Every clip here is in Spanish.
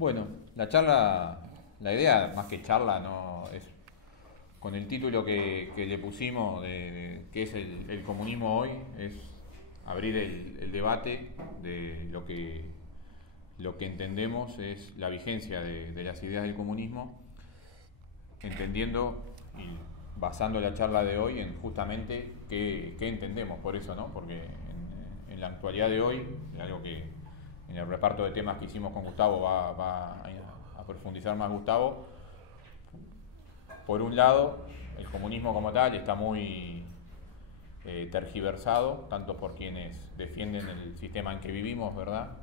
Bueno, la charla, la idea más que charla no es con el título que le pusimos de qué es el comunismo hoy, es abrir el debate de lo que entendemos es la vigencia de las ideas del comunismo, entendiendo y basando la charla de hoy en justamente qué entendemos por eso, ¿no? Porque en la actualidad de hoy, algo que en el reparto de temas que hicimos con Gustavo va a profundizar más Gustavo. Por un lado, el comunismo como tal está muy tergiversado, tanto por quienes defienden el sistema en que vivimos, ¿verdad?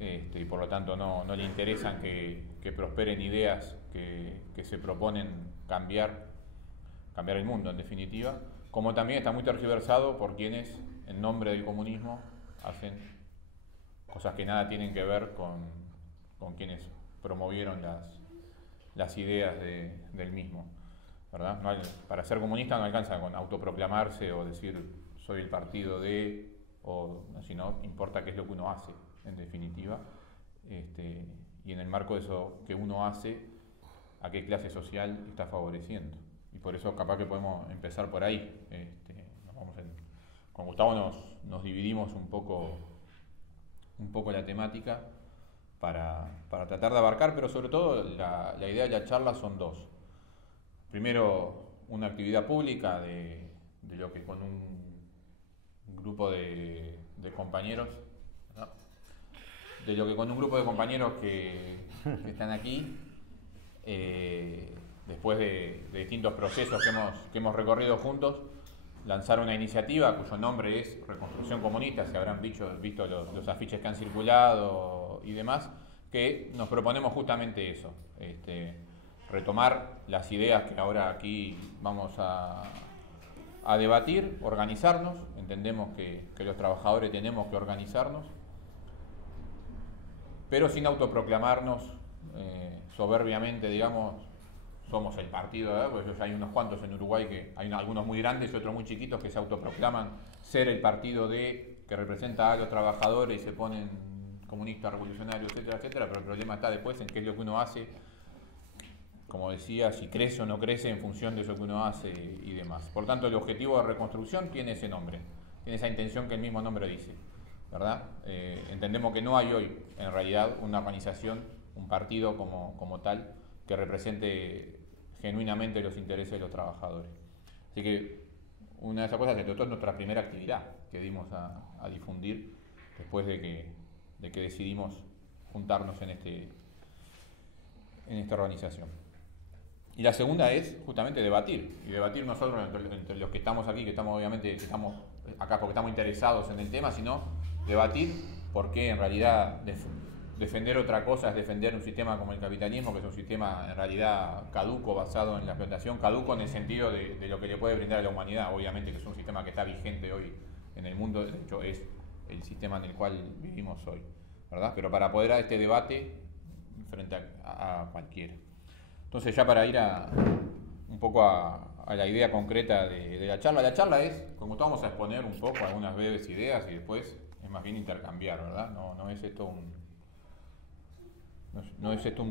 Y por lo tanto no le interesan que prosperen ideas que se proponen cambiar el mundo en definitiva, como también está muy tergiversado por quienes en nombre del comunismo hacen cosas que nada tienen que ver con quienes promovieron las ideas del mismo, ¿verdad? Para ser comunista no alcanza con autoproclamarse o decir soy el partido de, o sino importa qué es lo que uno hace en definitiva, y en el marco de eso que uno hace, a qué clase social está favoreciendo. Y por eso capaz que podemos empezar por ahí. Con Gustavo nos dividimos un poco la temática para tratar de abarcar, pero sobre todo la idea de la charla son dos. Primero, una actividad pública de lo que con un grupo de compañeros, ¿no? De lo que con un grupo de compañeros que están aquí, después de distintos procesos que hemos recorrido juntos, lanzar una iniciativa cuyo nombre es Reconstrucción Comunista, se habrán visto los afiches que han circulado y demás, que nos proponemos justamente eso, retomar las ideas que ahora aquí vamos a debatir, organizarnos, entendemos que los trabajadores tenemos que organizarnos, pero sin autoproclamarnos soberbiamente, digamos, somos el partido, ¿verdad? Pues hay unos cuantos en Uruguay que hay algunos muy grandes y otros muy chiquitos que se autoproclaman ser el partido que representa a los trabajadores y se ponen comunistas, revolucionarios, etcétera, etcétera, pero el problema está después en qué es lo que uno hace, como decía, si crece o no crece en función de eso que uno hace y demás. Por tanto, el objetivo de reconstrucción tiene ese nombre, tiene esa intención que el mismo nombre dice, ¿verdad? Entendemos que no hay hoy, en realidad, una organización, un partido como tal, que represente genuinamente los intereses de los trabajadores. Así que una de esas cosas se trató en nuestra primera actividad que dimos a difundir después de que decidimos juntarnos en esta organización. Y la segunda es justamente debatir, y debatir no solo entre los que estamos aquí, que estamos acá porque estamos interesados en el tema, sino debatir por qué en realidad defender otra cosa es defender un sistema como el capitalismo, que es un sistema en realidad caduco, basado en la explotación, caduco en el sentido de lo que le puede brindar a la humanidad, obviamente que es un sistema que está vigente hoy en el mundo, de hecho es el sistema en el cual vivimos hoy, ¿verdad? Pero para poder dar este debate frente a cualquiera. Entonces ya para ir un poco a la idea concreta de la charla es, como vamos a exponer un poco algunas breves ideas y después es más bien intercambiar, ¿verdad? No es esto un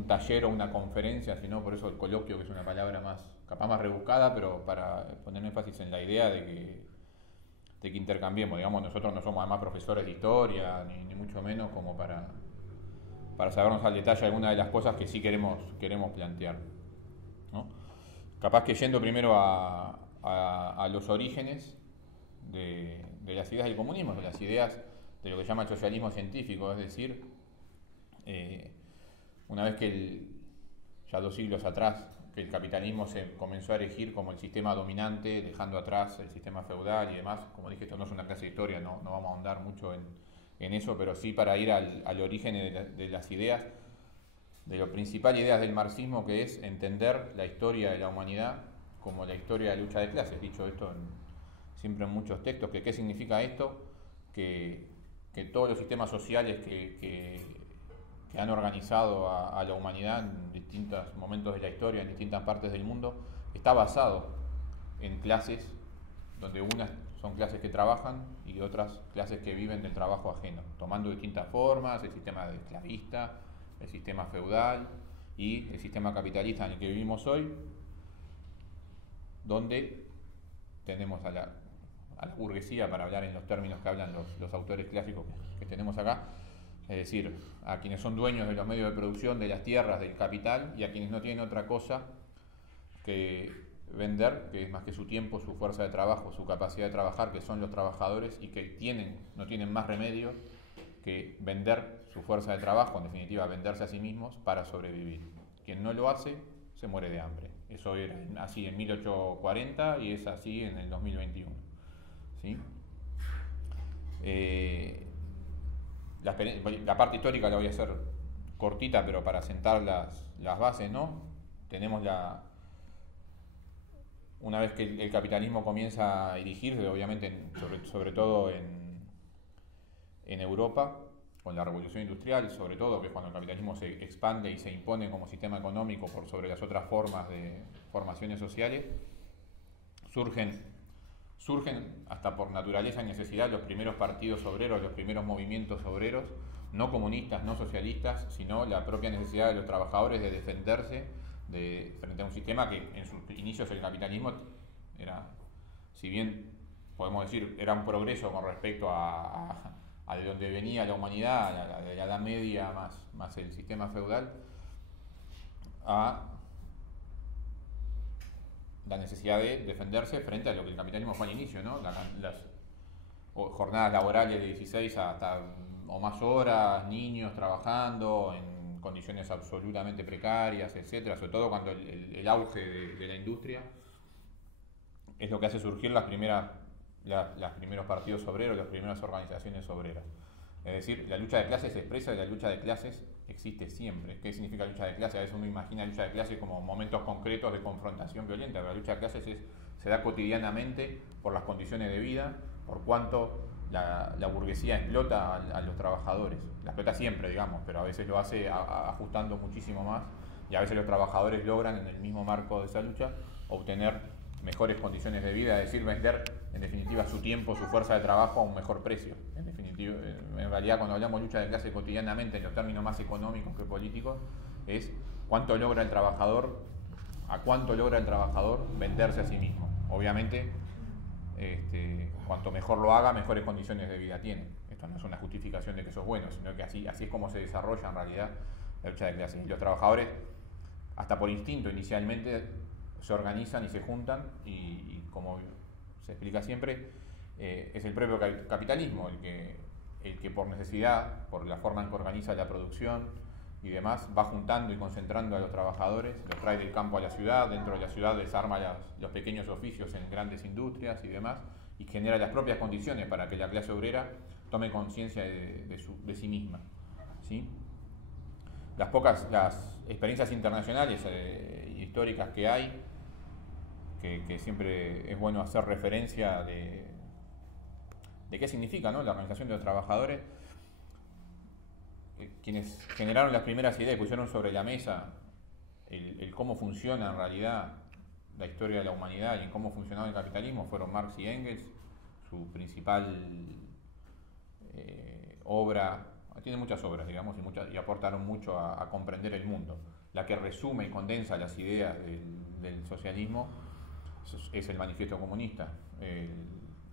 taller o una conferencia, sino por eso el coloquio, que es una palabra capaz más rebuscada, pero para poner énfasis en la idea de que intercambiemos. Digamos, nosotros no somos además profesores de historia, ni mucho menos como para sabernos al detalle algunas de las cosas que sí queremos plantear, ¿no? Capaz que yendo primero a los orígenes de las ideas del comunismo, de las ideas de lo que se llama el socialismo científico, es decir, una vez que ya 2 siglos atrás, que el capitalismo se comenzó a erigir como el sistema dominante, dejando atrás el sistema feudal y demás, como dije, esto no es una clase de historia, no vamos a ahondar mucho en eso, pero sí para ir al origen de las ideas, de la principal idea del marxismo, que es entender la historia de la humanidad como la historia de la lucha de clases. Dicho esto siempre en muchos textos, que qué significa esto, que todos los sistemas sociales que han organizado a la humanidad en distintos momentos de la historia, en distintas partes del mundo, está basado en clases donde unas son clases que trabajan y otras clases que viven del trabajo ajeno, tomando distintas formas, el sistema esclavista, el sistema feudal y el sistema capitalista en el que vivimos hoy, donde tenemos a la burguesía, para hablar en los términos que hablan los autores clásicos que tenemos acá, es decir, a quienes son dueños de los medios de producción, de las tierras, del capital, y a quienes no tienen otra cosa que vender, que es más que su tiempo, su fuerza de trabajo, su capacidad de trabajar, que son los trabajadores, y que no tienen más remedio que vender su fuerza de trabajo, en definitiva venderse a sí mismos para sobrevivir. Quien no lo hace se muere de hambre. Eso era así en 1840 y es así en el 2021. ¿Sí? La parte histórica la voy a hacer cortita, pero para sentar las bases, ¿no? Tenemos una vez que el capitalismo comienza a dirigirse, obviamente, sobre todo en Europa, con la revolución industrial, sobre todo, que es cuando el capitalismo se expande y se impone como sistema económico por sobre las otras formas de formaciones sociales, surgen hasta por naturaleza y necesidad los primeros partidos obreros, los primeros movimientos obreros, no comunistas, no socialistas, sino la propia necesidad de los trabajadores de defenderse frente a un sistema que en sus inicios el capitalismo era, si bien podemos decir, era un progreso con respecto a de donde venía la humanidad, de la Edad Media más el sistema feudal, a la necesidad de defenderse frente a lo que el capitalismo fue al inicio, ¿no? Las jornadas laborales de 16 hasta o más horas, niños trabajando en condiciones absolutamente precarias, etcétera, sobre todo cuando el auge de la industria es lo que hace surgir los primeros partidos obreros, las primeras organizaciones obreras. Es decir, la lucha de clases se expresa y la lucha de clases existe siempre. ¿Qué significa lucha de clases? A veces uno imagina lucha de clases como momentos concretos de confrontación violenta, pero la lucha de clases se da cotidianamente por las condiciones de vida, por cuánto la burguesía explota a los trabajadores. La explota siempre, digamos, pero a veces lo hace ajustando muchísimo más, y a veces los trabajadores logran en el mismo marco de esa lucha obtener mejores condiciones de vida, es decir, vender en definitiva su tiempo, su fuerza de trabajo a un mejor precio. En realidad, cuando hablamos de lucha de clase cotidianamente, en los términos más económicos que políticos, es cuánto logra el trabajador, a cuánto logra el trabajador venderse a sí mismo. Obviamente, cuanto mejor lo haga, mejores condiciones de vida tiene. Esto no es una justificación de que eso es bueno, sino que así es como se desarrolla en realidad la lucha de clases. Y los trabajadores, hasta por instinto inicialmente, se organizan y se juntan y como se explica siempre, es el propio capitalismo el que por necesidad, por la forma en que organiza la producción y demás, va juntando y concentrando a los trabajadores, los trae del campo a la ciudad, dentro de la ciudad desarma los pequeños oficios en grandes industrias y demás, y genera las propias condiciones para que la clase obrera tome conciencia de sí misma. ¿Sí? Las experiencias internacionales históricas que hay, que siempre es bueno hacer referencia de qué significa, ¿no?, la organización de los trabajadores. Quienes generaron las primeras ideas y pusieron sobre la mesa el cómo funciona en realidad la historia de la humanidad y cómo funcionaba el capitalismo fueron Marx y Engels. Su principal obra, tiene muchas obras, digamos, y aportaron mucho a comprender el mundo. La que resume y condensa las ideas del socialismo es el Manifiesto Comunista,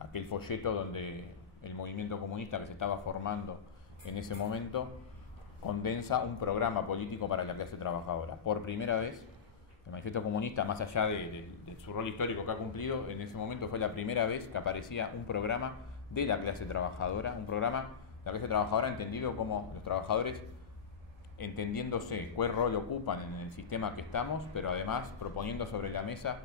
aquel folleto donde el movimiento comunista que se estaba formando en ese momento condensa un programa político para la clase trabajadora. Por primera vez, el Manifiesto Comunista, más allá de su rol histórico que ha cumplido, en ese momento fue la primera vez que aparecía un programa de la clase trabajadora, la clase trabajadora entendido como los trabajadores entendiéndose cuál rol ocupan en el sistema que estamos, pero además proponiendo sobre la mesa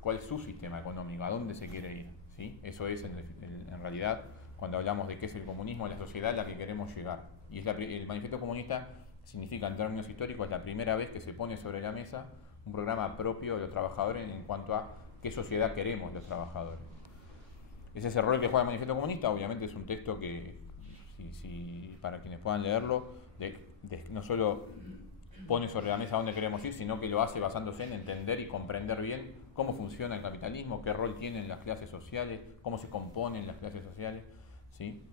cuál es su sistema económico, a dónde se quiere ir. ¿Sí? Eso es en realidad, cuando hablamos de qué es el comunismo, la sociedad a la que queremos llegar. Y el Manifiesto Comunista significa, en términos históricos, la primera vez que se pone sobre la mesa un programa propio de los trabajadores en cuanto a qué sociedad queremos los trabajadores. Ese es el rol que juega el Manifiesto Comunista. Obviamente es un texto que, para quienes puedan leerlo, no solo pone sobre la mesa dónde queremos ir, sino que lo hace basándose en entender y comprender bien cómo funciona el capitalismo, qué rol tienen las clases sociales, cómo se componen las clases sociales, ¿sí?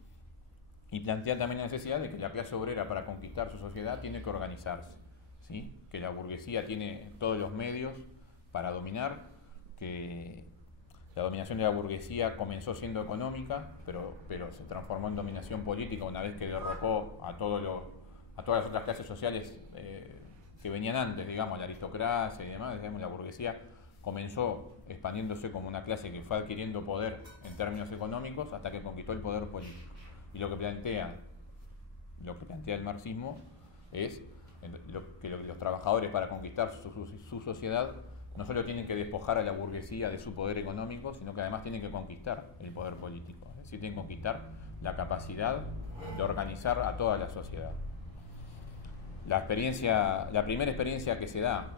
y plantea también la necesidad de que la clase obrera, para conquistar su sociedad, tiene que organizarse, ¿sí? Que la burguesía tiene todos los medios para dominar, que la dominación de la burguesía comenzó siendo económica, pero se transformó en dominación política una vez que derrocó a todas las otras clases sociales que venían antes, digamos, la aristocracia y demás. Digamos, la burguesía comenzó expandiéndose como una clase que fue adquiriendo poder en términos económicos hasta que conquistó el poder político. Y lo que plantea el marxismo es que los trabajadores, para conquistar su sociedad, no solo tienen que despojar a la burguesía de su poder económico, sino que además tienen que conquistar el poder político. Es decir, tienen que conquistar la capacidad de organizar a toda la sociedad. La primera experiencia que se da,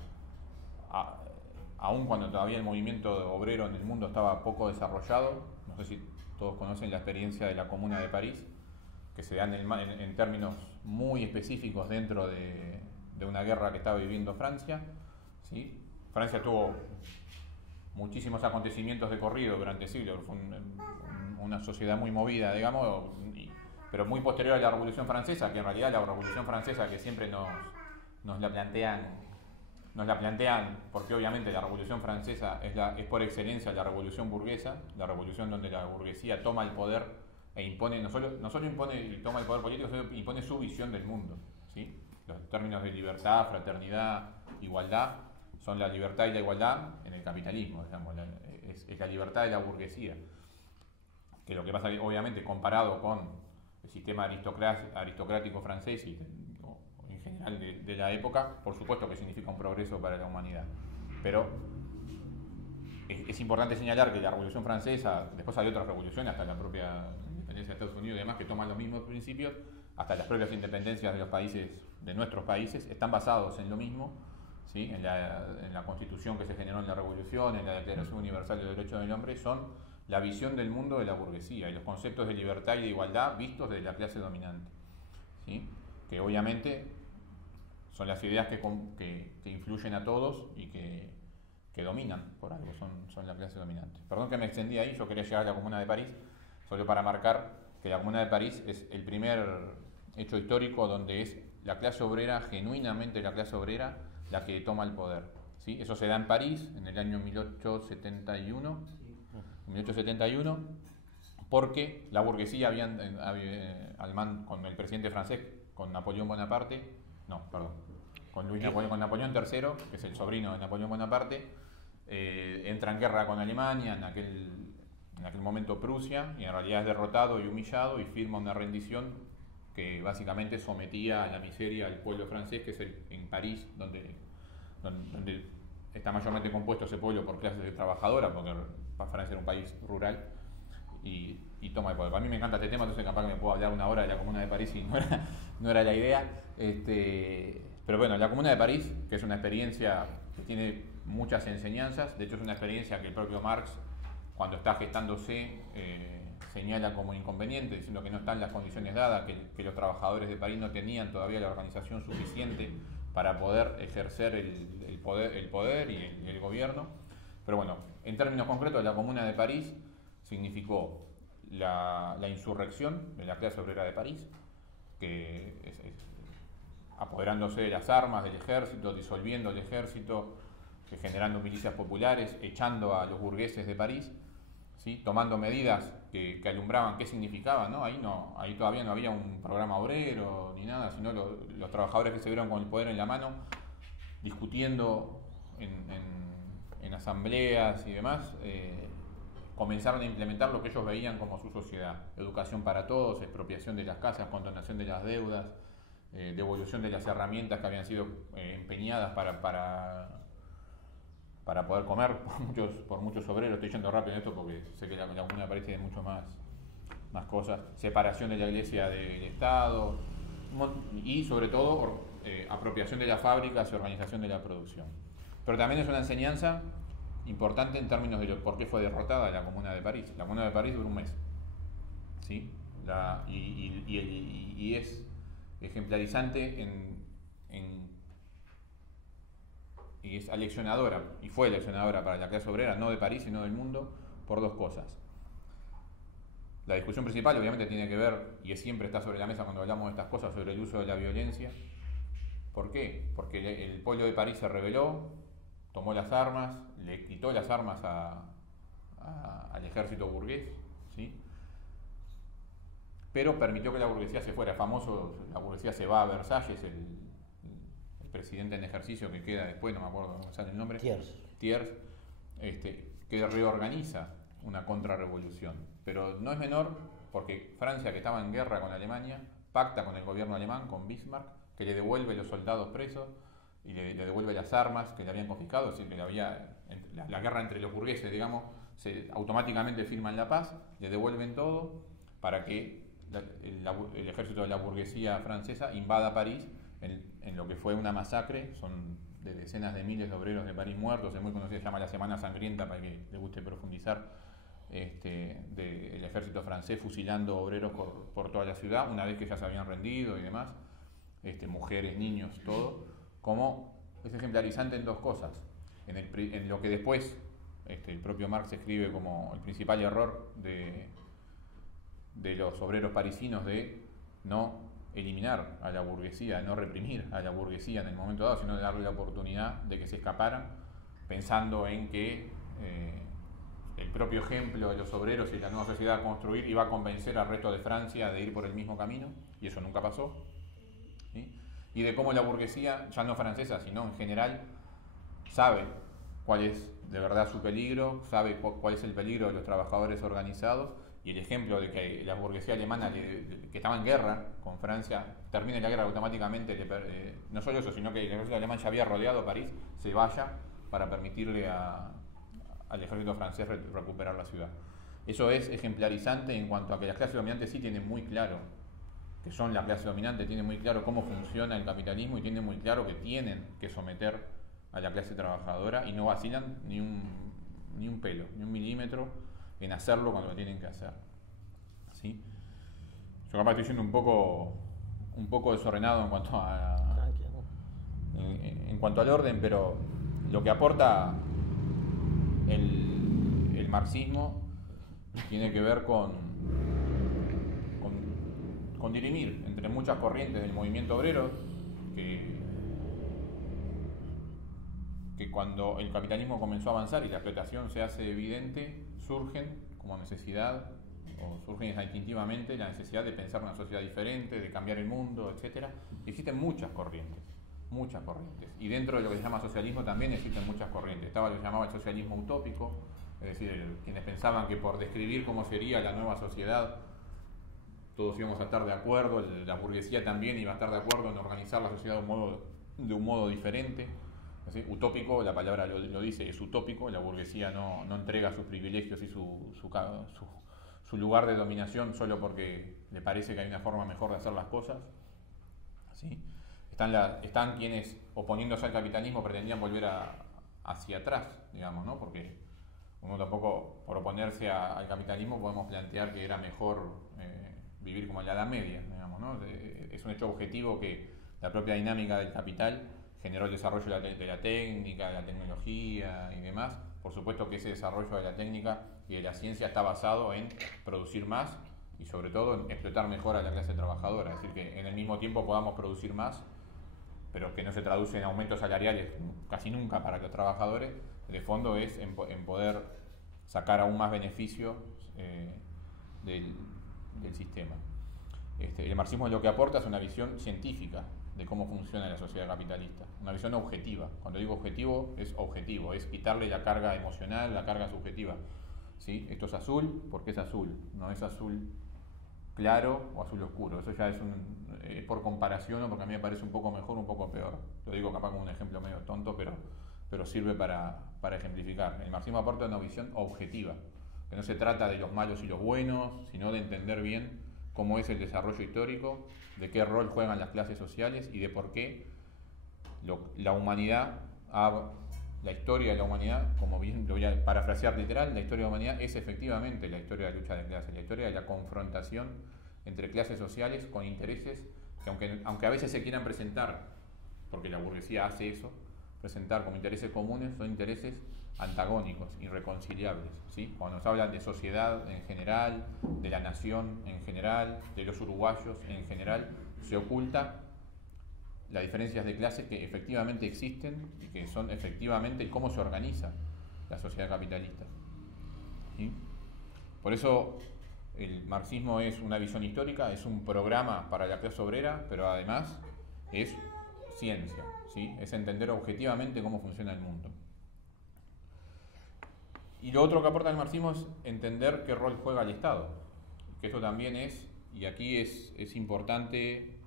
aun cuando todavía el movimiento obrero en el mundo estaba poco desarrollado, no sé si todos conocen la experiencia de la Comuna de París, que se da en términos muy específicos dentro de una guerra que estaba viviendo Francia, ¿sí? Francia tuvo muchísimos acontecimientos de corrido durante siglos, fue una sociedad muy movida, digamos, pero muy posterior a la Revolución Francesa, que en realidad la Revolución Francesa, que siempre nos la plantean, porque obviamente la Revolución Francesa es por excelencia la revolución burguesa, la revolución donde la burguesía toma el poder e impone, no solo impone y toma el poder político, sino impone su visión del mundo, ¿sí? Los términos de libertad, fraternidad, igualdad, son la libertad y la igualdad en el capitalismo, digamos, es la libertad de la burguesía. Que lo que pasa, obviamente, comparado con el sistema aristocrático francés y en general de la época, por supuesto que significa un progreso para la humanidad. Pero es importante señalar que la Revolución Francesa, después hay otras revoluciones, hasta la propia independencia de Estados Unidos y demás, que toman los mismos principios, hasta las propias independencias de los países, de nuestros países, están basados en lo mismo, ¿sí? En la Constitución que se generó en la Revolución, en la Declaración Universal de los Derechos del Hombre, son la visión del mundo de la burguesía y los conceptos de libertad y de igualdad vistos desde la clase dominante, ¿sí? Que obviamente son las ideas que influyen a todos y que dominan por algo, son la clase dominante. Perdón que me extendí ahí, yo quería llegar a la Comuna de París, solo para marcar que la Comuna de París es el primer hecho histórico donde es la clase obrera, genuinamente la clase obrera, la que toma el poder, ¿sí? Eso se da en París en el año 1871, porque la burguesía con el presidente francés, con Napoleón Bonaparte, con Napoleón III, que es el sobrino de Napoleón Bonaparte, entra en guerra con Alemania, en aquel momento Prusia, y en realidad es derrotado y humillado y firma una rendición que básicamente sometía a la miseria al pueblo francés, que es en París, donde está mayormente compuesto ese pueblo por clases de trabajadoras, porque Francia era un país rural, y toma el poder. A mí me encanta este tema, entonces capaz que me puedo hablar una hora de la Comuna de París y no era la idea. Pero bueno, la Comuna de París, que es una experiencia que tiene muchas enseñanzas, de hecho es una experiencia que el propio Marx, cuando está gestándose, señala como inconveniente, diciendo que no están las condiciones dadas, que los trabajadores de París no tenían todavía la organización suficiente para poder ejercer el poder y el gobierno. Pero bueno, en términos concretos, la Comuna de París significó la insurrección de la clase obrera de París, que apoderándose de las armas del ejército, disolviendo el ejército, generando milicias populares, echando a los burgueses de París, ¿sí? Tomando medidas que alumbraban qué significaba, ¿no? Ahí todavía no había un programa obrero ni nada, sino los trabajadores que se vieron con el poder en la mano, discutiendo en asambleas y demás, comenzaron a implementar lo que ellos veían como su sociedad: educación para todos, expropiación de las casas, condonación de las deudas, devolución de las herramientas que habían sido empeñadas para poder comer por muchos obreros. Estoy yendo rápido en esto porque sé que la Comuna de París tiene mucho más cosas. Separación de la Iglesia del Estado y sobre todo apropiación de las fábricas y organización de la producción. Pero también es una enseñanza importante en términos de por qué fue derrotada la Comuna de París. La Comuna de París duró un mes, ¿sí? Y es ejemplarizante y es aleccionadora, y fue aleccionadora para la clase obrera, no de París, sino del mundo, por dos cosas. La discusión principal obviamente tiene que ver, y siempre está sobre la mesa cuando hablamos de estas cosas, sobre el uso de la violencia. ¿Por qué? Porque el pueblo de París se rebeló, tomó las armas, le quitó las armas al ejército burgués, ¿sí? Pero permitió que la burguesía se fuera. Famoso, la burguesía se va a Versalles, el presidente en ejercicio que queda después, no me acuerdo cómo sale el nombre, Thiers, que reorganiza una contrarrevolución. Pero no es menor porque Francia, que estaba en guerra con Alemania, pacta con el gobierno alemán, con Bismarck, que le devuelve los soldados presos y le devuelve las armas que le habían confiscado, es decir, que la guerra entre los burgueses, digamos, automáticamente firman la paz, le devuelven todo para que el ejército de la burguesía francesa invada París en lo que fue una masacre. Son de decenas de miles de obreros de París muertos, es muy conocido, se llama la Semana Sangrienta, para que le guste profundizar, del ejército francés fusilando obreros por toda la ciudad, una vez que ya se habían rendido y demás, mujeres, niños, todo, como es ejemplarizante en dos cosas. En lo que después el propio Marx escribe como el principal error de los obreros parisinos, de no eliminar a la burguesía, no reprimir a la burguesía en el momento dado, sino de darle la oportunidad de que se escaparan, pensando en que el propio ejemplo de los obreros y la nueva sociedad a construir iba a convencer al resto de Francia de ir por el mismo camino, y eso nunca pasó, ¿sí? Y de cómo la burguesía, ya no francesa, sino en general, sabe cuál es de verdad su peligro, sabe cuál es el peligro de los trabajadores organizados, y el ejemplo de que la burguesía alemana, que estaba en guerra con Francia, termine la guerra automáticamente, no solo eso, sino que el ejército alemán ya había rodeado París, se vaya para permitirle al ejército francés recuperar la ciudad. Eso es ejemplarizante en cuanto a que las clases dominantes sí tienen muy claro que son la clase dominante, tienen muy claro cómo funciona el capitalismo y tienen muy claro que tienen que someter a la clase trabajadora, y no vacilan ni un pelo, ni un milímetro en hacerlo cuando lo tienen que hacer, ¿sí? Yo capaz estoy siendo un poco desordenado en cuanto al orden, pero lo que aporta el marxismo tiene que ver con dirimir entre muchas corrientes del movimiento obrero que cuando el capitalismo comenzó a avanzar y la explotación se hace evidente, surgen como necesidad, o surgen instintivamente la necesidad de pensar una sociedad diferente, de cambiar el mundo, etc. Existen muchas corrientes, y dentro de lo que se llama socialismo también existen muchas corrientes. Estaba lo que se llamaba el socialismo utópico, es decir, quienes pensaban que por describir cómo sería la nueva sociedad todos íbamos a estar de acuerdo, la burguesía también iba a estar de acuerdo en organizar la sociedad de un modo diferente. ¿Sí? Utópico, la palabra lo dice, es utópico, la burguesía no entrega sus privilegios y su lugar de dominación solo porque le parece que hay una forma mejor de hacer las cosas, ¿sí? Están quienes, oponiéndose al capitalismo, pretendían volver hacia atrás, digamos, ¿no? Porque uno tampoco, por oponerse al capitalismo, podemos plantear que era mejor vivir como en la Edad Media, digamos, ¿no? Es un hecho objetivo que la propia dinámica del capital generó el desarrollo de la técnica, de la tecnología y demás. Por supuesto que ese desarrollo de la técnica y de la ciencia está basado en producir más y sobre todo en explotar mejor a la clase trabajadora. Es decir, que en el mismo tiempo podamos producir más, pero que no se traduce en aumentos salariales casi nunca para los trabajadores. De fondo es en poder sacar aún más beneficio del sistema. El marxismo lo que aporta es una visión científica de cómo funciona la sociedad capitalista, una visión objetiva. Cuando digo objetivo, es quitarle la carga emocional, la carga subjetiva, ¿sí? Esto es azul porque es azul, no es azul claro o azul oscuro. Eso ya es por comparación, o porque a mí me parece un poco mejor, un poco peor. Lo digo capaz como un ejemplo medio tonto, pero sirve para ejemplificar. El marxismo aporta una visión objetiva, que no se trata de los malos y los buenos, sino de entender bien cómo es el desarrollo histórico, de qué rol juegan las clases sociales y de por qué la humanidad, la historia de la humanidad, como bien lo voy a parafrasear literal, la historia de la humanidad es efectivamente la historia de la lucha de clases, la historia de la confrontación entre clases sociales con intereses que aunque a veces se quieran presentar, porque la burguesía hace eso, presentar como intereses comunes son intereses antagónicos, irreconciliables, ¿sí? Cuando nos hablan de sociedad en general, de la nación en general, de los uruguayos en general, se oculta las diferencias de clases que efectivamente existen y que son efectivamente cómo se organiza la sociedad capitalista, ¿sí? Por eso el marxismo es una visión histórica, es un programa para la clase obrera, pero además es ciencia, ¿sí? Es entender objetivamente cómo funciona el mundo. Y lo otro que aporta el marxismo es entender qué rol juega el Estado, que esto también es, y aquí es importante,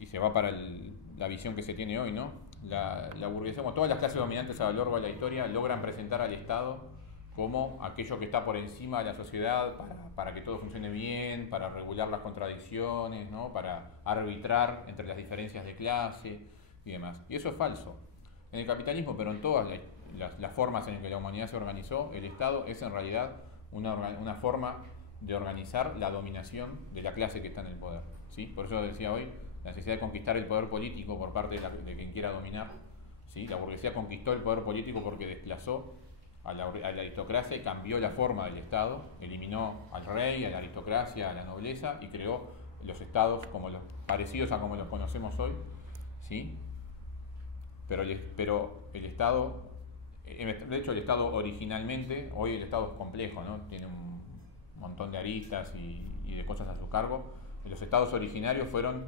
y se va para la visión que se tiene hoy, ¿no? La burguesía, como todas las clases dominantes a lo largo de la historia, logran presentar al Estado como aquello que está por encima de la sociedad para que todo funcione bien, para regular las contradicciones, ¿no? Para arbitrar entre las diferencias de clase y demás. Y eso es falso. En el capitalismo, pero en todas las formas en que la humanidad se organizó, el Estado es en realidad una forma de organizar la dominación de la clase que está en el poder, ¿sí? Por eso decía hoy, la necesidad de conquistar el poder político por parte de quien quiera dominar, ¿sí? La burguesía conquistó el poder político porque desplazó a la aristocracia y cambió la forma del Estado, eliminó al rey, a la aristocracia, a la nobleza y creó los estados como los parecidos a como los conocemos hoy, ¿sí? Pero el Estado, de hecho el Estado originalmente, hoy el Estado es complejo, ¿no? Tiene un montón de aristas y de cosas a su cargo. Los estados originarios fueron,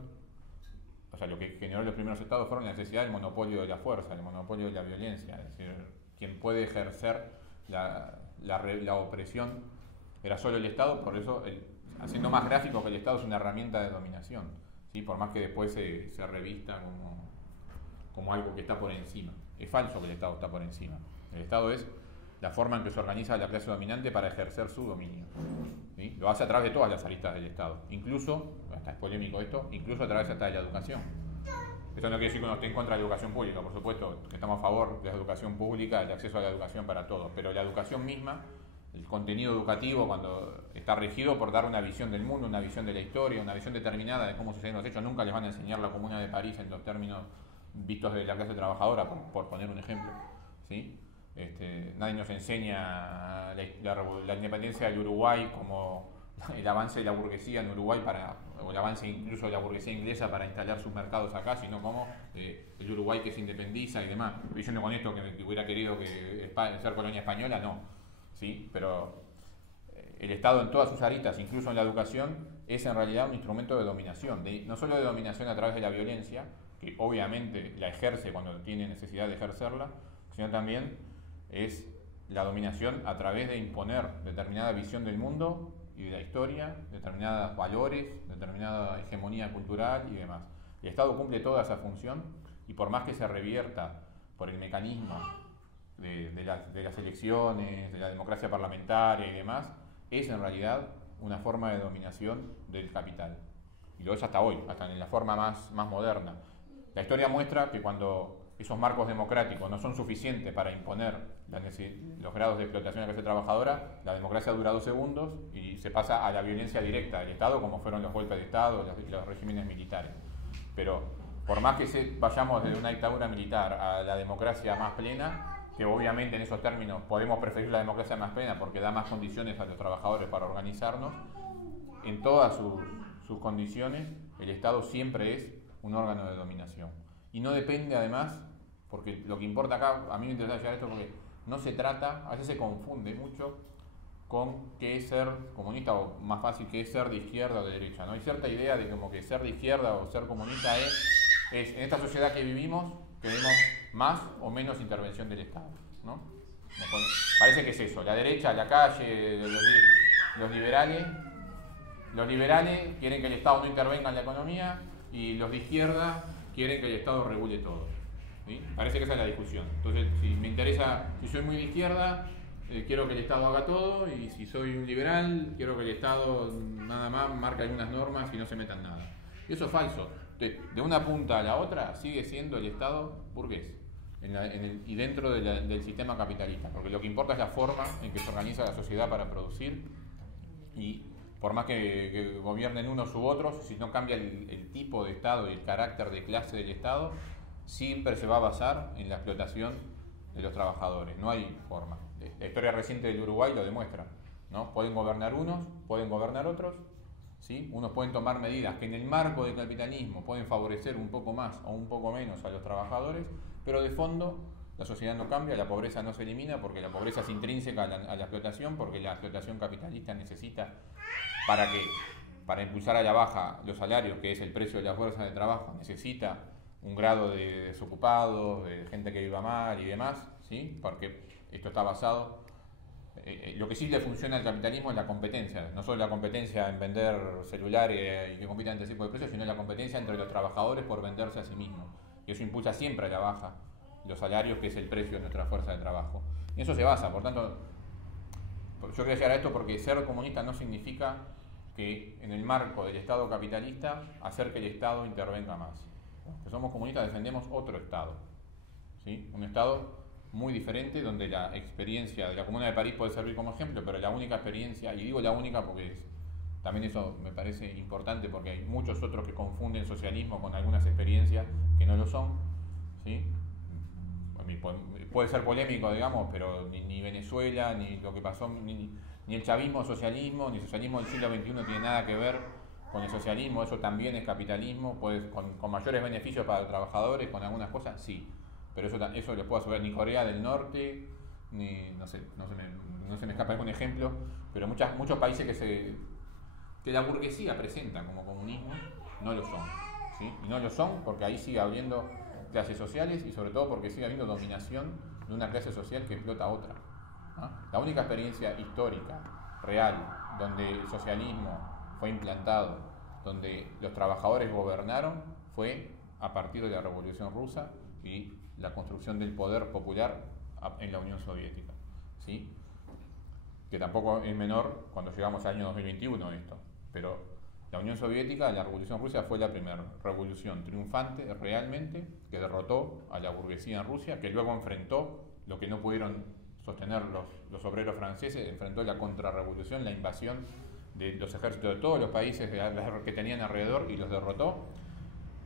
o sea, lo que generó los primeros estados fueron la necesidad del monopolio de la fuerza, el monopolio de la violencia, es decir, quien puede ejercer la opresión era solo el Estado, por eso, haciendo más gráfico que el Estado es una herramienta de dominación, ¿sí? Por más que después se revista como algo que está por encima. Es falso que el Estado está por encima. El Estado es la forma en que se organiza la clase dominante para ejercer su dominio, ¿sí? Lo hace a través de todas las aristas del Estado, incluso, hasta es polémico esto, incluso a través hasta de la educación. Eso no quiere decir que uno esté en contra de la educación pública, por supuesto que estamos a favor de la educación pública, del acceso a la educación para todos, pero la educación misma, el contenido educativo, cuando está regido por dar una visión del mundo, una visión de la historia, una visión determinada de cómo suceden los hechos, nunca les van a enseñar la Comuna de París en los términos vistos de la clase trabajadora, por poner un ejemplo, ¿sí? Nadie nos enseña la independencia del Uruguay como el avance de la burguesía en Uruguay o el avance incluso de la burguesía inglesa para instalar sus mercados acá, sino como el Uruguay que se independiza y demás. Diciendo con esto que hubiera querido ser colonia española, no, ¿sí? Pero el Estado en todas sus aristas, incluso en la educación, es en realidad un instrumento de dominación, no solo de dominación a través de la violencia, que obviamente la ejerce cuando tiene necesidad de ejercerla, sino también es la dominación a través de imponer determinada visión del mundo y de la historia, determinados valores, determinada hegemonía cultural y demás. El Estado cumple toda esa función y por más que se revierta por el mecanismo de las elecciones, de la democracia parlamentaria y demás, es en realidad una forma de dominación del capital. Y lo es hasta hoy, hasta en la forma más moderna. La historia muestra que cuando esos marcos democráticos no son suficientes para imponer los grados de explotación de la clase trabajadora, la democracia dura 2 segundos y se pasa a la violencia directa del Estado, como fueron los golpes de Estado, los regímenes militares. Pero por más que vayamos desde una dictadura militar a la democracia más plena, que obviamente en esos términos podemos preferir la democracia más plena porque da más condiciones a los trabajadores para organizarnos, en todas sus condiciones el Estado siempre es un órgano de dominación. Y no depende además, porque lo que importa acá, a mí me interesa llegar a esto porque no se trata, a veces se confunde mucho con qué es ser comunista o más fácil qué es ser de izquierda o de derecha, ¿no? Hay cierta idea de como que ser de izquierda o ser comunista es en esta sociedad que vivimos queremos más o menos intervención del Estado, ¿no? Parece que es eso, la derecha, la calle, los liberales quieren que el Estado no intervenga en la economía y los de izquierda quieren que el Estado regule todo, ¿sí? Parece que esa es la discusión. Entonces, si me interesa, si soy muy de izquierda, quiero que el Estado haga todo, y si soy un liberal, quiero que el Estado nada más marque algunas normas y no se meta en nada. Y eso es falso. Entonces, de una punta a la otra sigue siendo el Estado burgués y dentro del sistema capitalista, porque lo que importa es la forma en que se organiza la sociedad para producir, y por más que gobiernen unos u otros, si no cambia el tipo de Estado y el carácter de clase del Estado, siempre se va a basar en la explotación de los trabajadores, no hay forma. La historia reciente del Uruguay lo demuestra, ¿no? Pueden gobernar unos, pueden gobernar otros, ¿sí? Unos pueden tomar medidas que en el marco del capitalismo pueden favorecer un poco más o un poco menos a los trabajadores, pero de fondo la sociedad no cambia, la pobreza no se elimina porque la pobreza es intrínseca a la explotación, porque la explotación capitalista necesita para impulsar a la baja los salarios, que es el precio de la fuerza de trabajo, necesita un grado de desocupados, de gente que viva mal y demás, ¿sí? Porque esto está basado. Lo que sí le funciona al capitalismo es la competencia, no solo la competencia en vender celulares y que compitan entre tipo de precios, sino la competencia entre los trabajadores por venderse a sí mismos. Y eso impulsa siempre a la baja los salarios, que es el precio de nuestra fuerza de trabajo. Y eso se basa, por tanto, yo quería llegar a esto porque ser comunista no significa que en el marco del Estado capitalista hacer que el Estado intervenga más. Los que somos comunistas defendemos otro Estado, ¿sí? Un Estado muy diferente, donde la experiencia de la Comuna de París puede servir como ejemplo, pero la única experiencia, y digo la única porque también eso me parece importante, porque hay muchos otros que confunden socialismo con algunas experiencias que no lo son, ¿sí? Puede ser polémico, digamos, pero ni Venezuela, ni lo que pasó, ni el chavismo socialismo, ni el socialismo del siglo XXI tiene nada que ver con el socialismo. Eso también es capitalismo, pues con mayores beneficios para los trabajadores, con algunas cosas, sí. Pero eso les puedo asegurar, ni Corea del Norte, ni, no se me escapa algún ejemplo, pero muchos países que la burguesía presenta como comunismo, no lo son, ¿sí? Y no lo son porque ahí sigue habiendo clases sociales y sobre todo porque sigue habiendo dominación de una clase social que explota a otra, ¿no? La única experiencia histórica, real, donde el socialismo fue implantado, donde los trabajadores gobernaron, fue a partir de la Revolución Rusa y la construcción del poder popular en la Unión Soviética, ¿sí? Que tampoco es menor cuando llegamos al año 2021 esto, pero la Unión Soviética, la Revolución Rusa, fue la primera revolución triunfante realmente que derrotó a la burguesía en Rusia, que luego enfrentó lo que no pudieron sostener los obreros franceses, enfrentó la contrarrevolución, la invasión de los ejércitos de todos los países que tenían alrededor y los derrotó,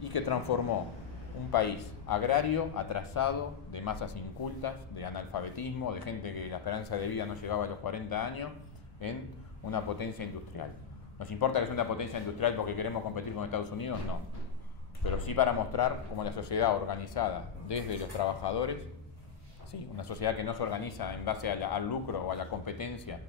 y que transformó un país agrario, atrasado, de masas incultas, de analfabetismo, de gente que la esperanza de vida no llegaba a los 40 años, en una potencia industrial. ¿Nos importa que sea una potencia industrial porque queremos competir con Estados Unidos? No. Pero sí para mostrar cómo la sociedad organizada desde los trabajadores, ¿sí? Una sociedad que no se organiza en base al lucro o a la competencia,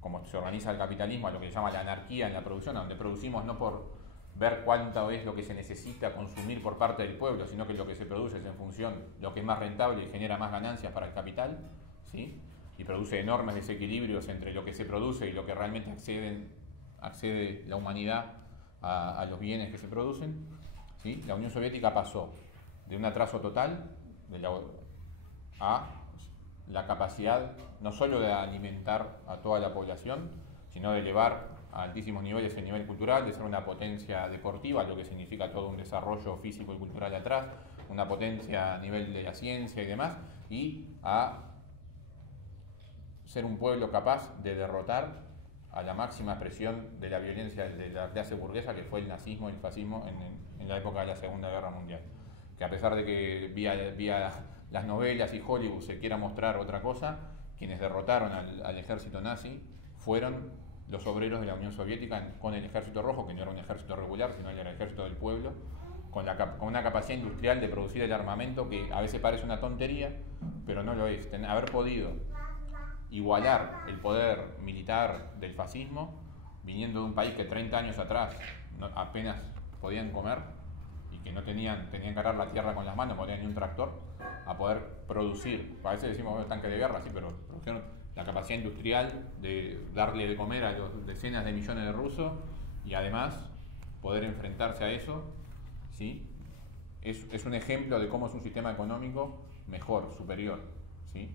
como se organiza el capitalismo, a lo que se llama la anarquía en la producción, donde producimos no por ver cuánto es lo que se necesita consumir por parte del pueblo, sino que lo que se produce es en función de lo que es más rentable y genera más ganancias para el capital, ¿sí? Y produce enormes desequilibrios entre lo que se produce y lo que realmente accede la humanidad a los bienes que se producen, ¿sí? La Unión Soviética pasó de un atraso total a la capacidad no solo de alimentar a toda la población, sino de elevar a altísimos niveles el nivel cultural, de ser una potencia deportiva, lo que significa todo un desarrollo físico y cultural atrás, una potencia a nivel de la ciencia y demás, y a ser un pueblo capaz de derrotar a la máxima expresión de la violencia de la clase burguesa, que fue el nazismo y el fascismo en la época de la Segunda Guerra Mundial. Que a pesar de que vía las novelas y Hollywood se quiera mostrar otra cosa, quienes derrotaron al ejército nazi fueron los obreros de la Unión Soviética con el ejército rojo, que no era un ejército regular, sino era el ejército del pueblo, con una capacidad industrial de producir el armamento que a veces parece una tontería, pero no lo es. Haber podido igualar el poder militar del fascismo, viniendo de un país que 30 años atrás apenas podían comer y que tenían que arar la tierra con las manos, no tenían ni un tractor, a poder producir. A veces decimos tanque de guerra, sí, pero produjeron la capacidad industrial de darle de comer a los decenas de millones de rusos y además poder enfrentarse a eso, ¿sí? Es un ejemplo de cómo es un sistema económico mejor, superior, ¿sí?